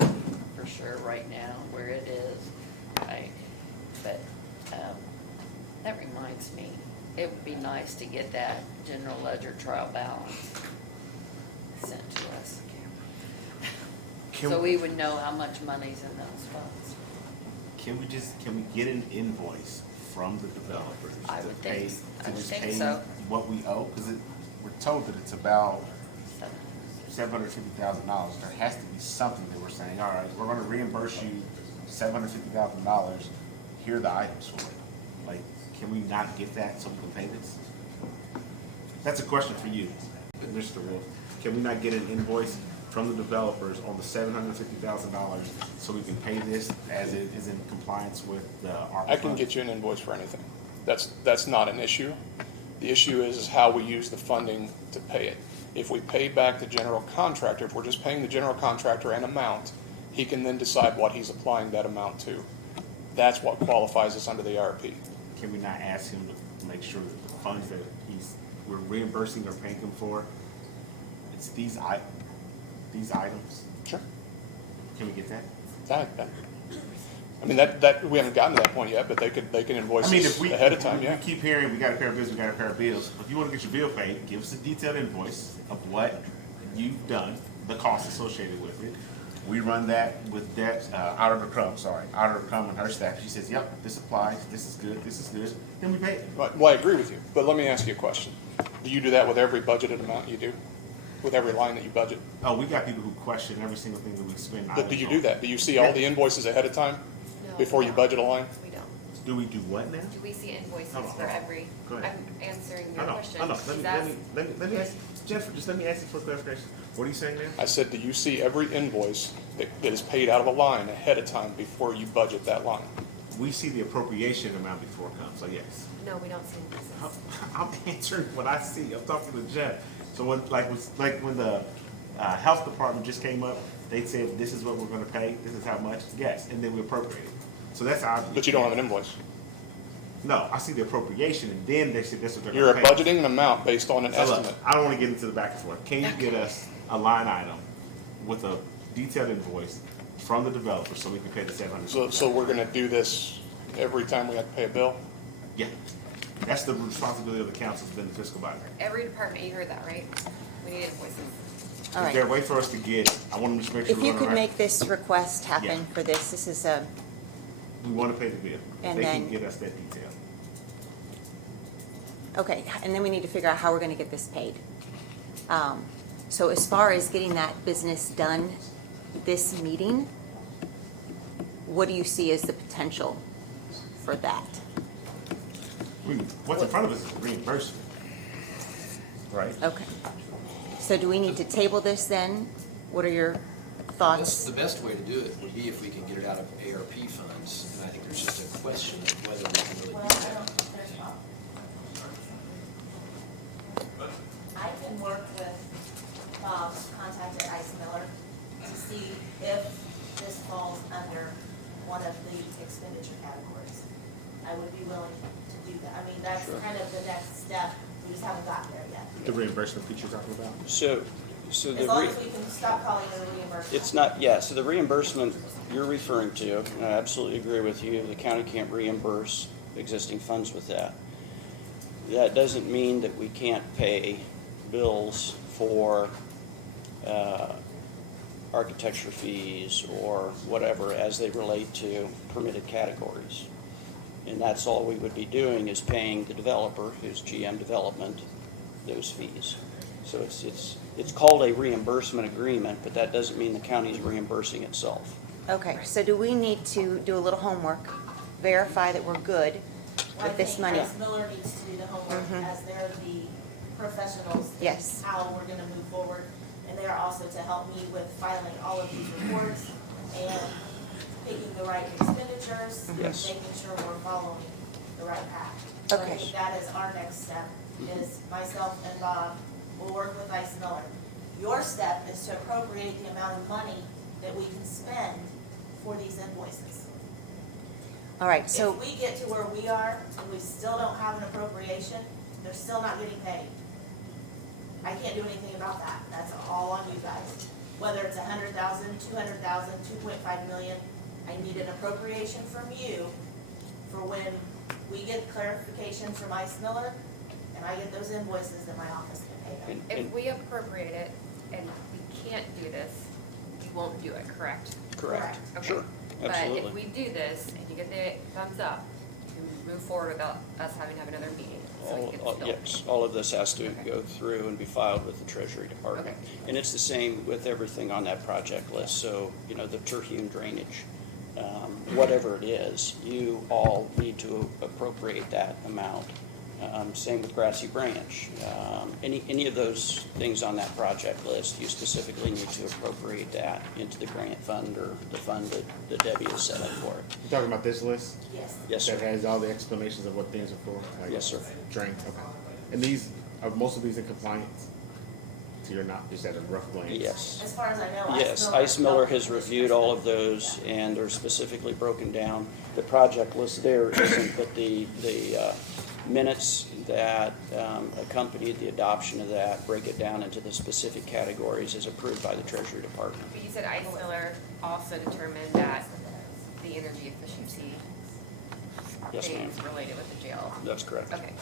for sure right now, where it is, right? But that reminds me, it would be nice to get that general ledger trial balance sent to us. So we would know how much money's in those funds. Can we get an invoice from the developers I would think so. what we owe? Because we're told that it's about $750,000, there has to be something that we're saying, all right, we're gonna reimburse you $750,000, here are the items for it. Like, can we not get that so we can pay this? That's a question for you, Mr. Wolf. Can we not get an invoice from the developers on the $750,000 so we can pay this as it is in compliance with the ARPA I can funds? get you an invoice for anything. That's not an issue. The issue is how we use the funding to pay it. If we pay back the general contractor, if we're just paying the general contractor an amount, he can then decide what he's applying that amount to. That's what qualifies us under the ARP. Can we not ask him to make sure that the funds that we're reimbursing or paying him for, it's these items? Sure. Can we get that? I mean, that we haven't gotten to that point yet, but they can invoice I mean, us if we ahead of time, yeah. we keep hearing we got to pay our bills, we got to pay our bills. If you want to get your bill paid, give us a detailed invoice of what you've done, the costs associated with it. We run that with Auditor Crum and her staff. She says, "Yep, this applies. This is good. This is good." Then we pay it. Well, I agree with you, but let me ask you a question. Do you do that with every budgeted amount you do? With every line that you budget? Oh, we got people who question every single thing that we spend. But do you do that? Do you see all the invoices ahead of time No, before you budget a line? We don't. Do we do what now? Do we see invoices Hold on, for hold on. every, Go ahead. I'm answering I your know. question. I know. She's Let me ask Jennifer. Just let me ask you for clarification. What are you saying now? I said, do you see every invoice that is paid out of a line ahead of time before you budget that line? We see the appropriation amount before it comes. So yes. No, we don't see invoices. I'm answering what I see. I'm talking to Jeff. So when when the health department just came up, they said this is what we're going to pay. This is how much. Yes, and then we appropriate it. So that's how. But you don't have an invoice. No, I see the appropriation, and then they said this is what they're You're going to pay. budgeting an amount based on an So look, estimate. I don't want to get into the back and forth. Can you get us a line item with a detailed invoice from the developer so we can pay the $700? So we're gonna do this every time we have to pay a bill? Yeah, that's the responsibility of the council, to been the fiscal body. Every department, you heard that, right? We need invoices. All Is there a right. way for us to get? I want to make sure If you we're could on the right. make this request happen Yeah. for this is We want to pay the bill. If And they then- can get us that detail. okay, and then we need to figure out how we're gonna get this paid. So as far as getting that business done this meeting, what do you see as the potential for that? What's in front of us is reimbursement, right? Okay. So do we need to table this then? What are your thoughts? The best way to do it would be if we can get it out of ARP funds, and I think there's just a question of whether we can really Well, do I that. don't, I can work with Bob's contact at Ice Miller to see if this falls under one of the expenditure categories. I would be willing to do that. I mean, that's kind of the next step. We just haven't gotten there yet. The reimbursement piece you're talking about? So As the long as we can stop calling it a reimbursement. it's not, yeah, so the reimbursement you're referring to, and I absolutely agree with you, the county can't reimburse existing funds with that. That doesn't mean that we can't pay bills for architecture fees or whatever as they relate to permitted categories. And that's all we would be doing is paying the developer, who's GM Development, those fees. So it's called a reimbursement agreement, but that doesn't mean the county's reimbursing itself. Okay, so do we need to do a little homework, verify that we're good Well, with this money? I think Ice Miller needs to do the homework Mhm. as they're the professionals. in Yes. How we're gonna move forward. And they are also to help me with filing all of these reports and picking the right expenditures. Yes. Making sure we're following the right path. So I Okay. think that is our next step, is myself and Bob will work with Ice Miller. Your step is to appropriate the amount of money that we can spend for these invoices. All right, so, If we get to where we are and we still don't have an appropriation, they're still not getting paid. I can't do anything about that. That's all on you guys. Whether it's 100,000, 200,000, 2.5 million, I need an appropriation from you for when we get clarification from Ice Miller and I get those invoices, then my office can pay them. If we appropriate it and we can't do this, you won't do it, correct? Correct. Okay. Sure, But absolutely. if we do this and you get the thumbs up, you move forward without us having to have another meeting. So it gets billed. Yes, all of this has to go through and be filed with the Treasury Department. And it's the same with everything on that project list, so, you know, the Terhune drainage, whatever it is, you all need to appropriate that amount. Same with Grassy Branch. Any of those things on that project list, you specifically need to appropriate that into the grant fund or the fund that Debbie has set up for it. You talking about this list? Yes. Yes, That sir. has all the explanations of what things are for? Like Yes, sir. Drain, okay. And are most of these in compliance? So you're not, just at a rough glance? Yes. As far as I know, Yes, Ice Miller has reviewed all of those, and they're specifically broken down. The project list there isn't, but the minutes that accompanied the adoption of that break it down into the specific categories as approved by the Treasury Department. But you said Ice Miller also determined that the energy efficiency Yes, ma'am. things related with the jail. That's correct. Okay.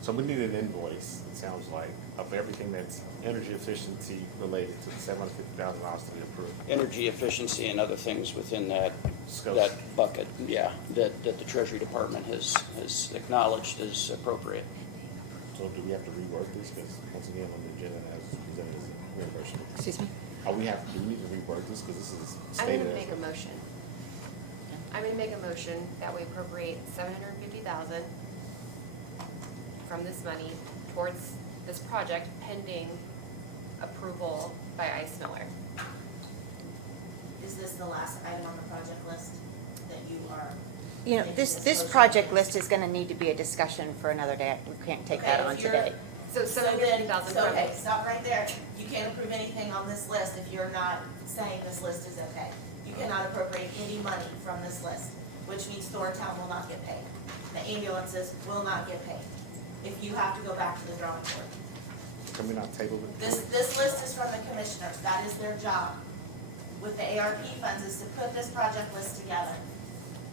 So we need an invoice, it sounds like, of everything that's energy efficiency related to the $750,000 to be approved. Energy efficiency and other things within that Scope. that bucket, yeah, that the Treasury Department has acknowledged as appropriate. So do we have to reword this? Because once again, on the agenda as presented as a reimbursement. Excuse me? Do we need to reword this? Because this is I'm stated gonna as. make a motion. I'm gonna make a motion that we appropriate $750,000 from this money towards this project pending approval by Ice Miller. Is this the last item on the project list that you are? You know, making this motion project against? list is gonna need to be a discussion for another day. We can't take Okay, that if on you're- today. So So then, $750,000 so, from okay, stop right there. You can't approve anything on this list if you're not saying this list is okay. You cannot appropriate any money from this list, which means Thorntown will not get paid. The ambulances will not get paid if you have to go back to the drawing board. Can we not table it? This list is from the commissioners. That is their job. With the ARP funds is to put this project list together.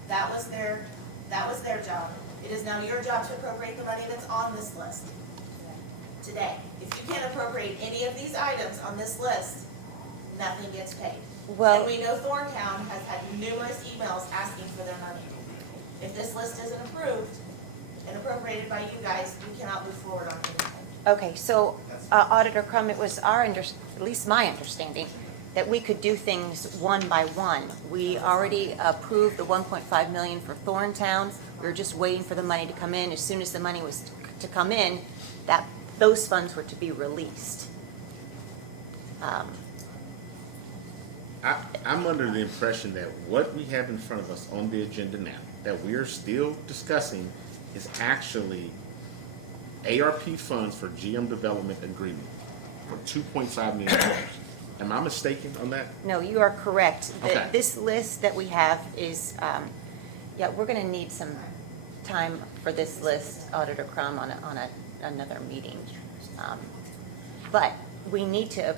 That was their job. It is now your job to appropriate the money that's on this list today. If you can't appropriate any of these items on this list, nothing gets paid. Well- And we know Thorntown has had numerous emails asking for their money. If this list isn't approved and appropriated by you guys, we cannot move forward on anything. Okay, so Auditor Crum, it was at least my understanding, that we could do things one by one. We already approved the 1.5 million for Thorntown. We were just waiting for the money to come in. As soon as the money was to come in, those funds were to be released. I'm under the impression that what we have in front of us on the agenda now, that we are still discussing, is actually ARP funds for GM development agreement for $2.5 million. Am I mistaken on that? No, you are correct. Okay. This list that we have is, we're going to need some time for this list, Auditor Crum, on another meeting. But we need to,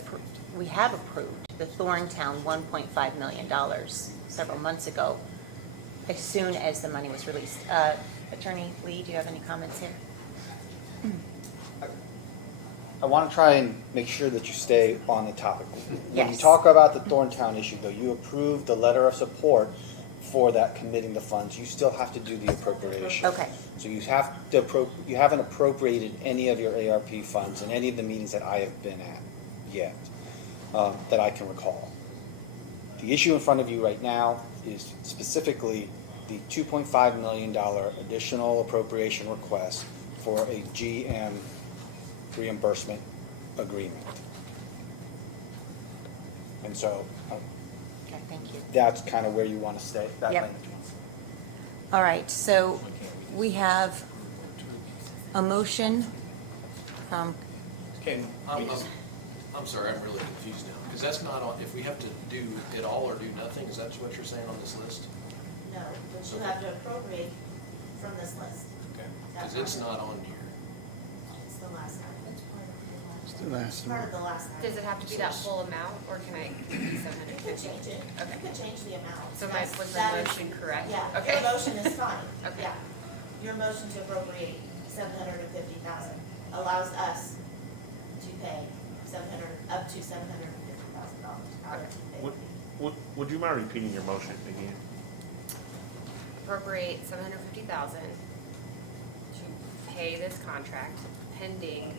we have approved the Thorntown $1.5 million several months ago, as soon as the money was released. Attorney Lee, do you have any comments here? I want to try and make sure that you stay on the topic. When you Yes. talk about the Thorntown issue, though, you approved the letter of support for that committing the funds. You still have to do the appropriation. Okay. So you have to you haven't appropriated any of your ARP funds in any of the meetings that I have been at yet, that I can recall. The issue in front of you right now is specifically the $2.5 million additional appropriation request for a GM reimbursement agreement. And so Okay, thank you. that's kind of where you want to stay, that Yep. language. All right, so we have a motion from, I'm sorry, I'm really confused now, because that's not on, if we have to do it all or do nothing, is that what you're saying on this list? No, but you have to appropriate from this list. Okay. Because it's not on here. It's the last item. Last Part of the last item. Does it have to be that full amount, or can I do You 750? could change it. Okay. You could change the amount. So was That my is- motion correct? Yeah, Okay. your motion is fine. Okay. Yeah. Your motion to appropriate $750,000 allows us to pay up to $750,000 out of. Would you mind repeating your motion again? Appropriate $750,000 to pay this contract pending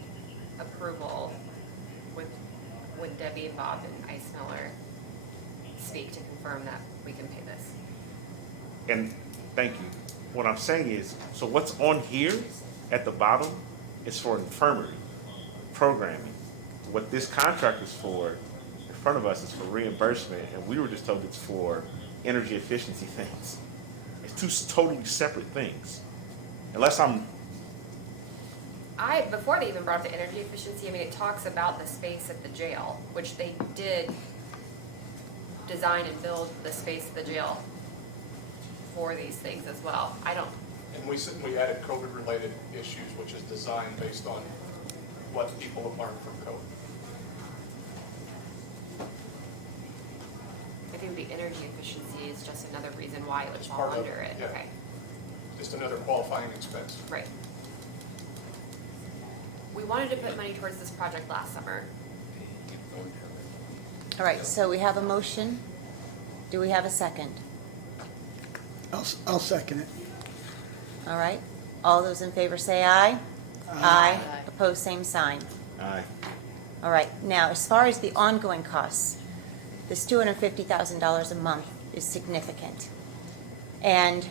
approval with, would Debbie and Bob and Ice Miller speak to confirm that we can pay this? And thank you. What I'm saying is, so what's on here at the bottom is for infirmary programming. What this contract is for, in front of us, is for reimbursement, and we were just told it's for energy efficiency things. It's two totally separate things. Unless I'm, Before they even brought up the energy efficiency, I mean, it talks about the space at the jail, which they did design and build the space at the jail for these things as well. I don't, And we added COVID-related issues, which is designed based on what people have learned from COVID. I think the energy efficiency is just another reason why it would It's fall part of- under it, yeah. okay, Just another qualifying expense. right. We wanted to put money towards this project last summer. All right, so we have a motion. Do we have a second? I'll second it. All right, all those in favor say aye. Aye. Opposed, same sign. aye. All right, now, as far as the ongoing costs, this $250,000 a month is significant. And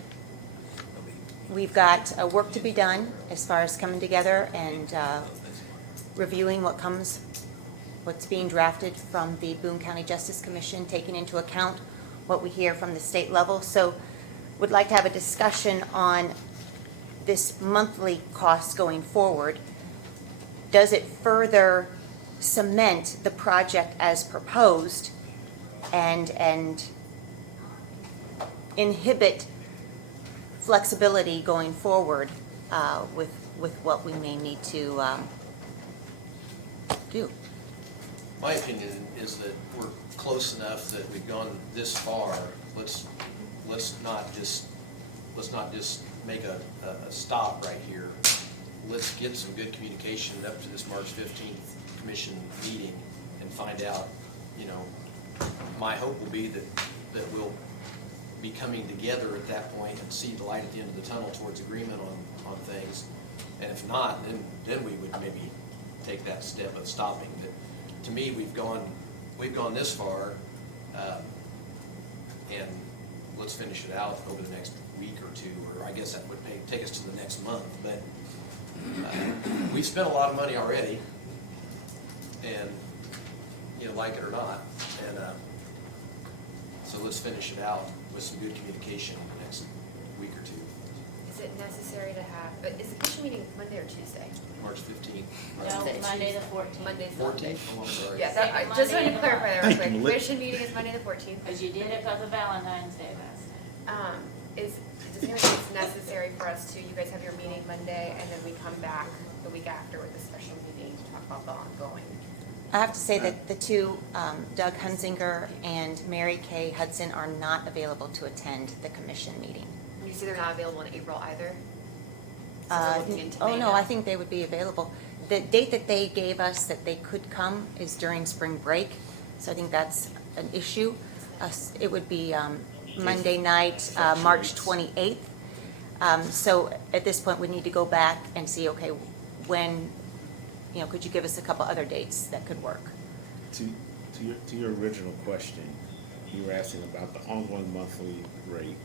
we've got work to be done as far as coming together and reviewing what's being drafted from the Boone County Justice Commission, taking into account what we hear from the state level. So would like to have a discussion on this monthly cost going forward. Does it further cement the project as proposed and inhibit flexibility going forward with what we may need to do? My opinion is that we're close enough that we've gone this far. Let's not just make a stop right here. Let's get some good communication up to this March 15th commission meeting and find out, my hope will be that we'll be coming together at that point and see the light at the end of the tunnel towards agreement on things. And if not, then we would maybe take that step of stopping. But to me, we've gone this far, and let's finish it out over the next week or two, or I guess that would take us to the next month. But we've spent a lot of money already, and like it or not, and so let's finish it out with some good communication in the next week or two. Is it necessary to have, is the commission meeting Monday or Tuesday? March 15th. No, Monday the 14th. Monday's the 14th? Oh, I'm sorry. Yes, I just wanted to clarify that real Thank quick. you, Melissa. Commission meeting is Monday the 14th. Because you did it for the Valentine's Day last time. Does anyone think it's necessary for us to, you guys have your meeting Monday, and then we come back the week after with a special meeting to talk about the ongoing? I have to say that the two, Doug Hunzinger and Mary Kay Hudson, are not available to attend the commission meeting. You say they're not available in April either? So we're looking into Oh, May no, now. I think they would be available. The date that they gave us that they could come is during spring break, so I think that's an issue. It would be Monday night, March 28th. So at this point, we need to go back and see, okay, when, could you give us a couple other dates that could work? To your original question, you were asking about the ongoing monthly rate.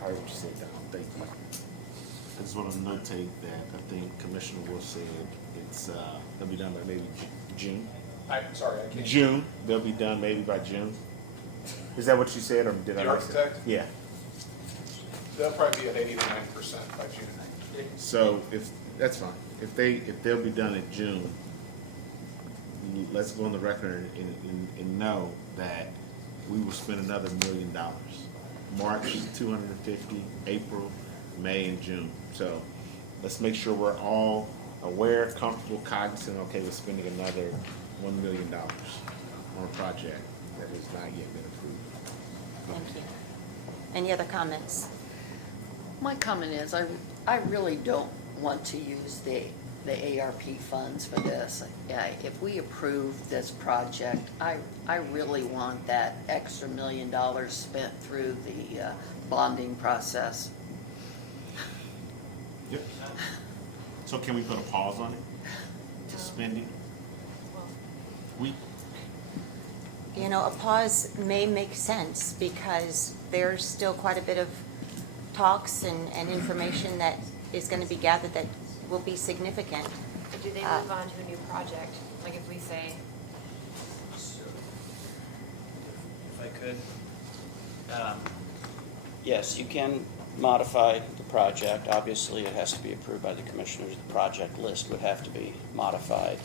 How would you say that? Thank you. I just want to notate that I think Commissioner Wolf said it's, they'll be done by maybe June. I'm sorry, I can't. June, they'll be done maybe by June. Is that what you said, or did I? The architect? Yeah. They'll probably be at 80 to 90% by June. So that's fine. If they'll be done in June, let's go on the record and know that we will spend another $1 million. March, 250, April, May, and June. So let's make sure we're all aware, comfortable, cognizant, okay, we're spending another $1 million on a project that has not yet been approved. Thank you. Any other comments? My comment is, I really don't want to use the ARP funds for this. If we approve this project, I really want that extra $1 million spent through the bonding process. Yep. So can we put a pause on it? To spending? We, You know, a pause may make sense because there's still quite a bit of talks and information that is going to be gathered that will be significant. But do they move on to a new project? Like if we say, So, if I could, Yes, you can modify the project. Obviously, it has to be approved by the commissioners. The project list would have to be modified.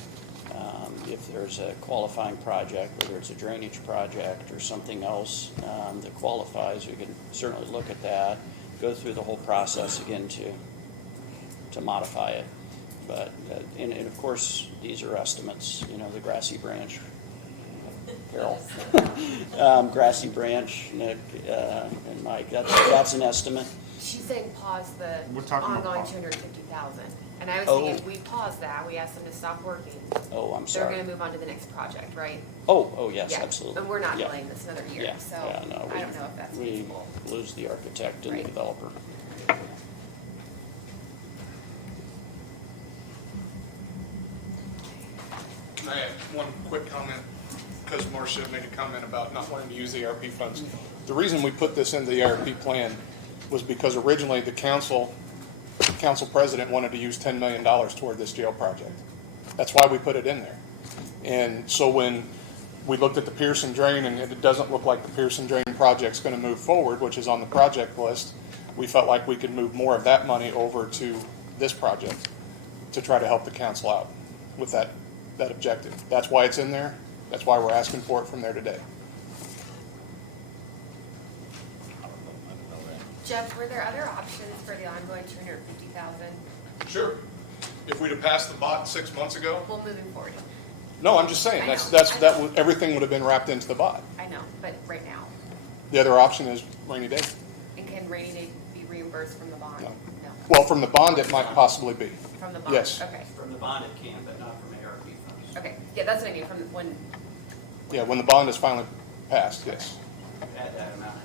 If there's a qualifying project, whether it's a drainage project or something else that qualifies, we can certainly look at that, go through the whole process again to modify it. But, and of course, these are estimates, you know, the Grassy Branch, Carol. Grassy Branch, Nick, and Mike, that's an estimate. she's saying pause the We're talking about ongoing pause. 250,000. And I was Oh. thinking, if we pause that, we ask them to stop working. Oh, I'm They're sorry. gonna move on to the next project, right? Oh, yes, Yeah. absolutely. And we're not Yeah. delaying this another year, Yeah, so yeah, no, I don't know if that's we feasible. lose the architect and the Right. developer. Can I add one quick comment? Because Marcia made a comment about not wanting to use the ARP funds. The reason we put this in the ARP plan was because originally the council president wanted to use $10 million toward this jail project. That's why we put it in there. And so when we looked at the Pearson Drain and it doesn't look like the Pearson Drain project's going to move forward, which is on the project list, we felt like we could move more of that money over to this project to try to help the council out with that objective. That's why it's in there. That's why we're asking for it from there today. Jeff, were there other options for the ongoing 250,000? Sure. If we'd have passed the bot 6 months ago, Well, moving forward, no, I'm just saying, I know. everything would have been wrapped into the bot. I know, but right now, The other option is rainy day. and can rainy day be reimbursed from the bond? No. No, Well, from the bond, it might possibly be. from the bond? Yes. Okay, from the bond it can, but not from ARP funds. okay, yeah, that's what I mean, from when, Yeah, when the bond is finally passed, yes. Add that amount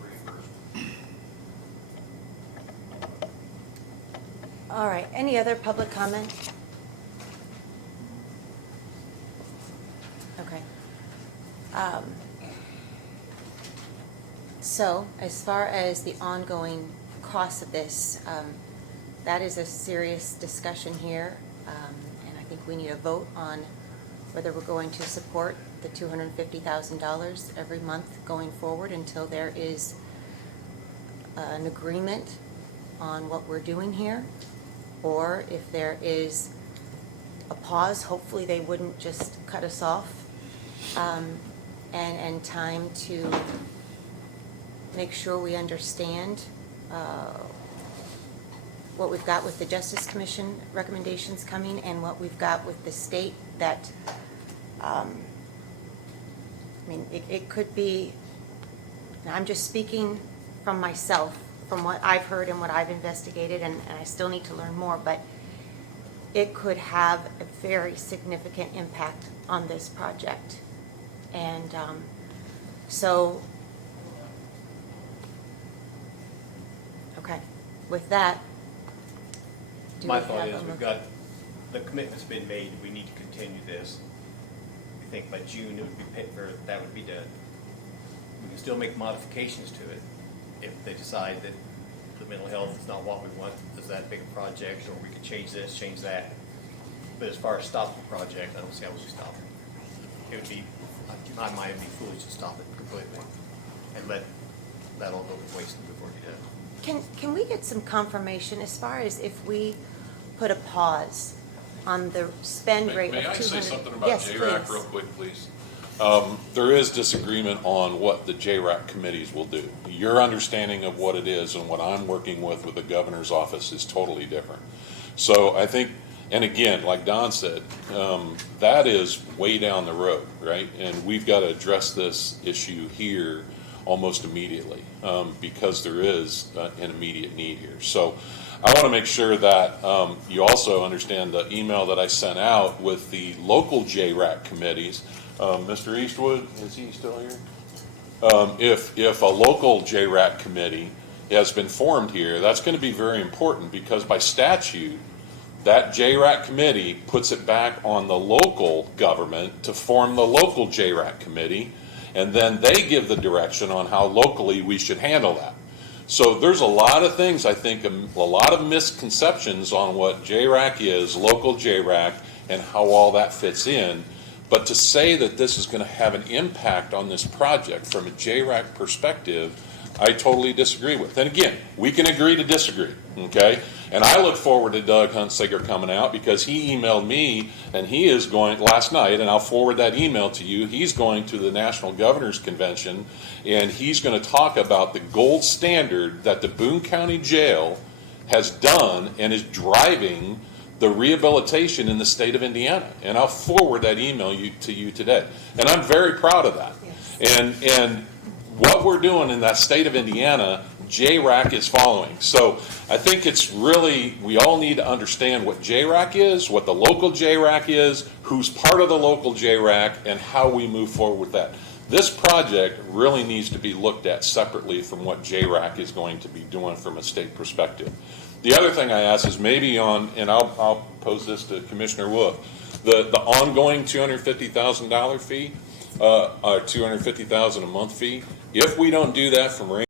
reimbursement. All right, any other public comment? Okay. So, as far as the ongoing cost of this, that is a serious discussion here, and I think we need a vote on whether we're going to support the $250,000 every month going forward until there is an agreement on what we're doing here, or if there is a pause, hopefully they wouldn't just cut us off, and time to make sure we understand what we've got with the Justice Commission recommendations coming and what we've got with the state that, I mean, it could be, and I'm just speaking from myself, from what I've heard and what I've investigated, and I still need to learn more, but it could have a very significant impact on this project. And so, okay, with that, do My we thought have is a we've mo- got, the commitment's been made, we need to continue this. I think by June it would be that would be done. We can still make modifications to it if they decide that the mental health is not what we want, is that big a project, or we could change this, change that. But as far as stop the project, I don't see how we should stop it. It would be, in my mind, it'd be foolish to stop it completely and let that all go to waste before you do. Can we get some confirmation as far as if we put a pause on the spend rate of 200? May I say something about Yes, JRAC please. real quick, please? There is disagreement on what the JRAC committees will do. Your understanding of what it is and what I'm working with the governor's office is totally different. So I think, and again, like Don said, that is way down the road, right? And we've got to address this issue here almost immediately because there is an immediate need here. So I want to make sure that you also understand the email that I sent out with the local JRAC committees. Mr. Eastwood, is he still here? If a local JRAC committee has been formed here, that's going to be very important because by statute, that JRAC committee puts it back on the local government to form the local JRAC committee, and then they give the direction on how locally we should handle that. So there's a lot of things, I think, a lot of misconceptions on what JRAC is, local JRAC, and how all that fits in. But to say that this is going to have an impact on this project from a JRAC perspective, I totally disagree with. And again, we can agree to disagree, okay? And I look forward to Doug Huntsiger coming out, because he emailed me, and he is going, last night, and I'll forward that email to you, he's going to the National Governors Convention, and he's going to talk about the gold standard that the Boone County Jail has done and is driving the rehabilitation in the state of Indiana. And I'll forward that email to you today. And I'm very proud of that. Yes. And what we're doing in that state of Indiana, JRAC is following. So I think it's really, we all need to understand what JRAC is, what the local JRAC is, who's part of the local JRAC, and how we move forward with that. This project really needs to be looked at separately from what JRAC is going to be doing from a state perspective. The other thing I ask is maybe on, and I'll pose this to Commissioner Wolf, the ongoing $250,000 fee, $250,000 a month fee. If we don't do that from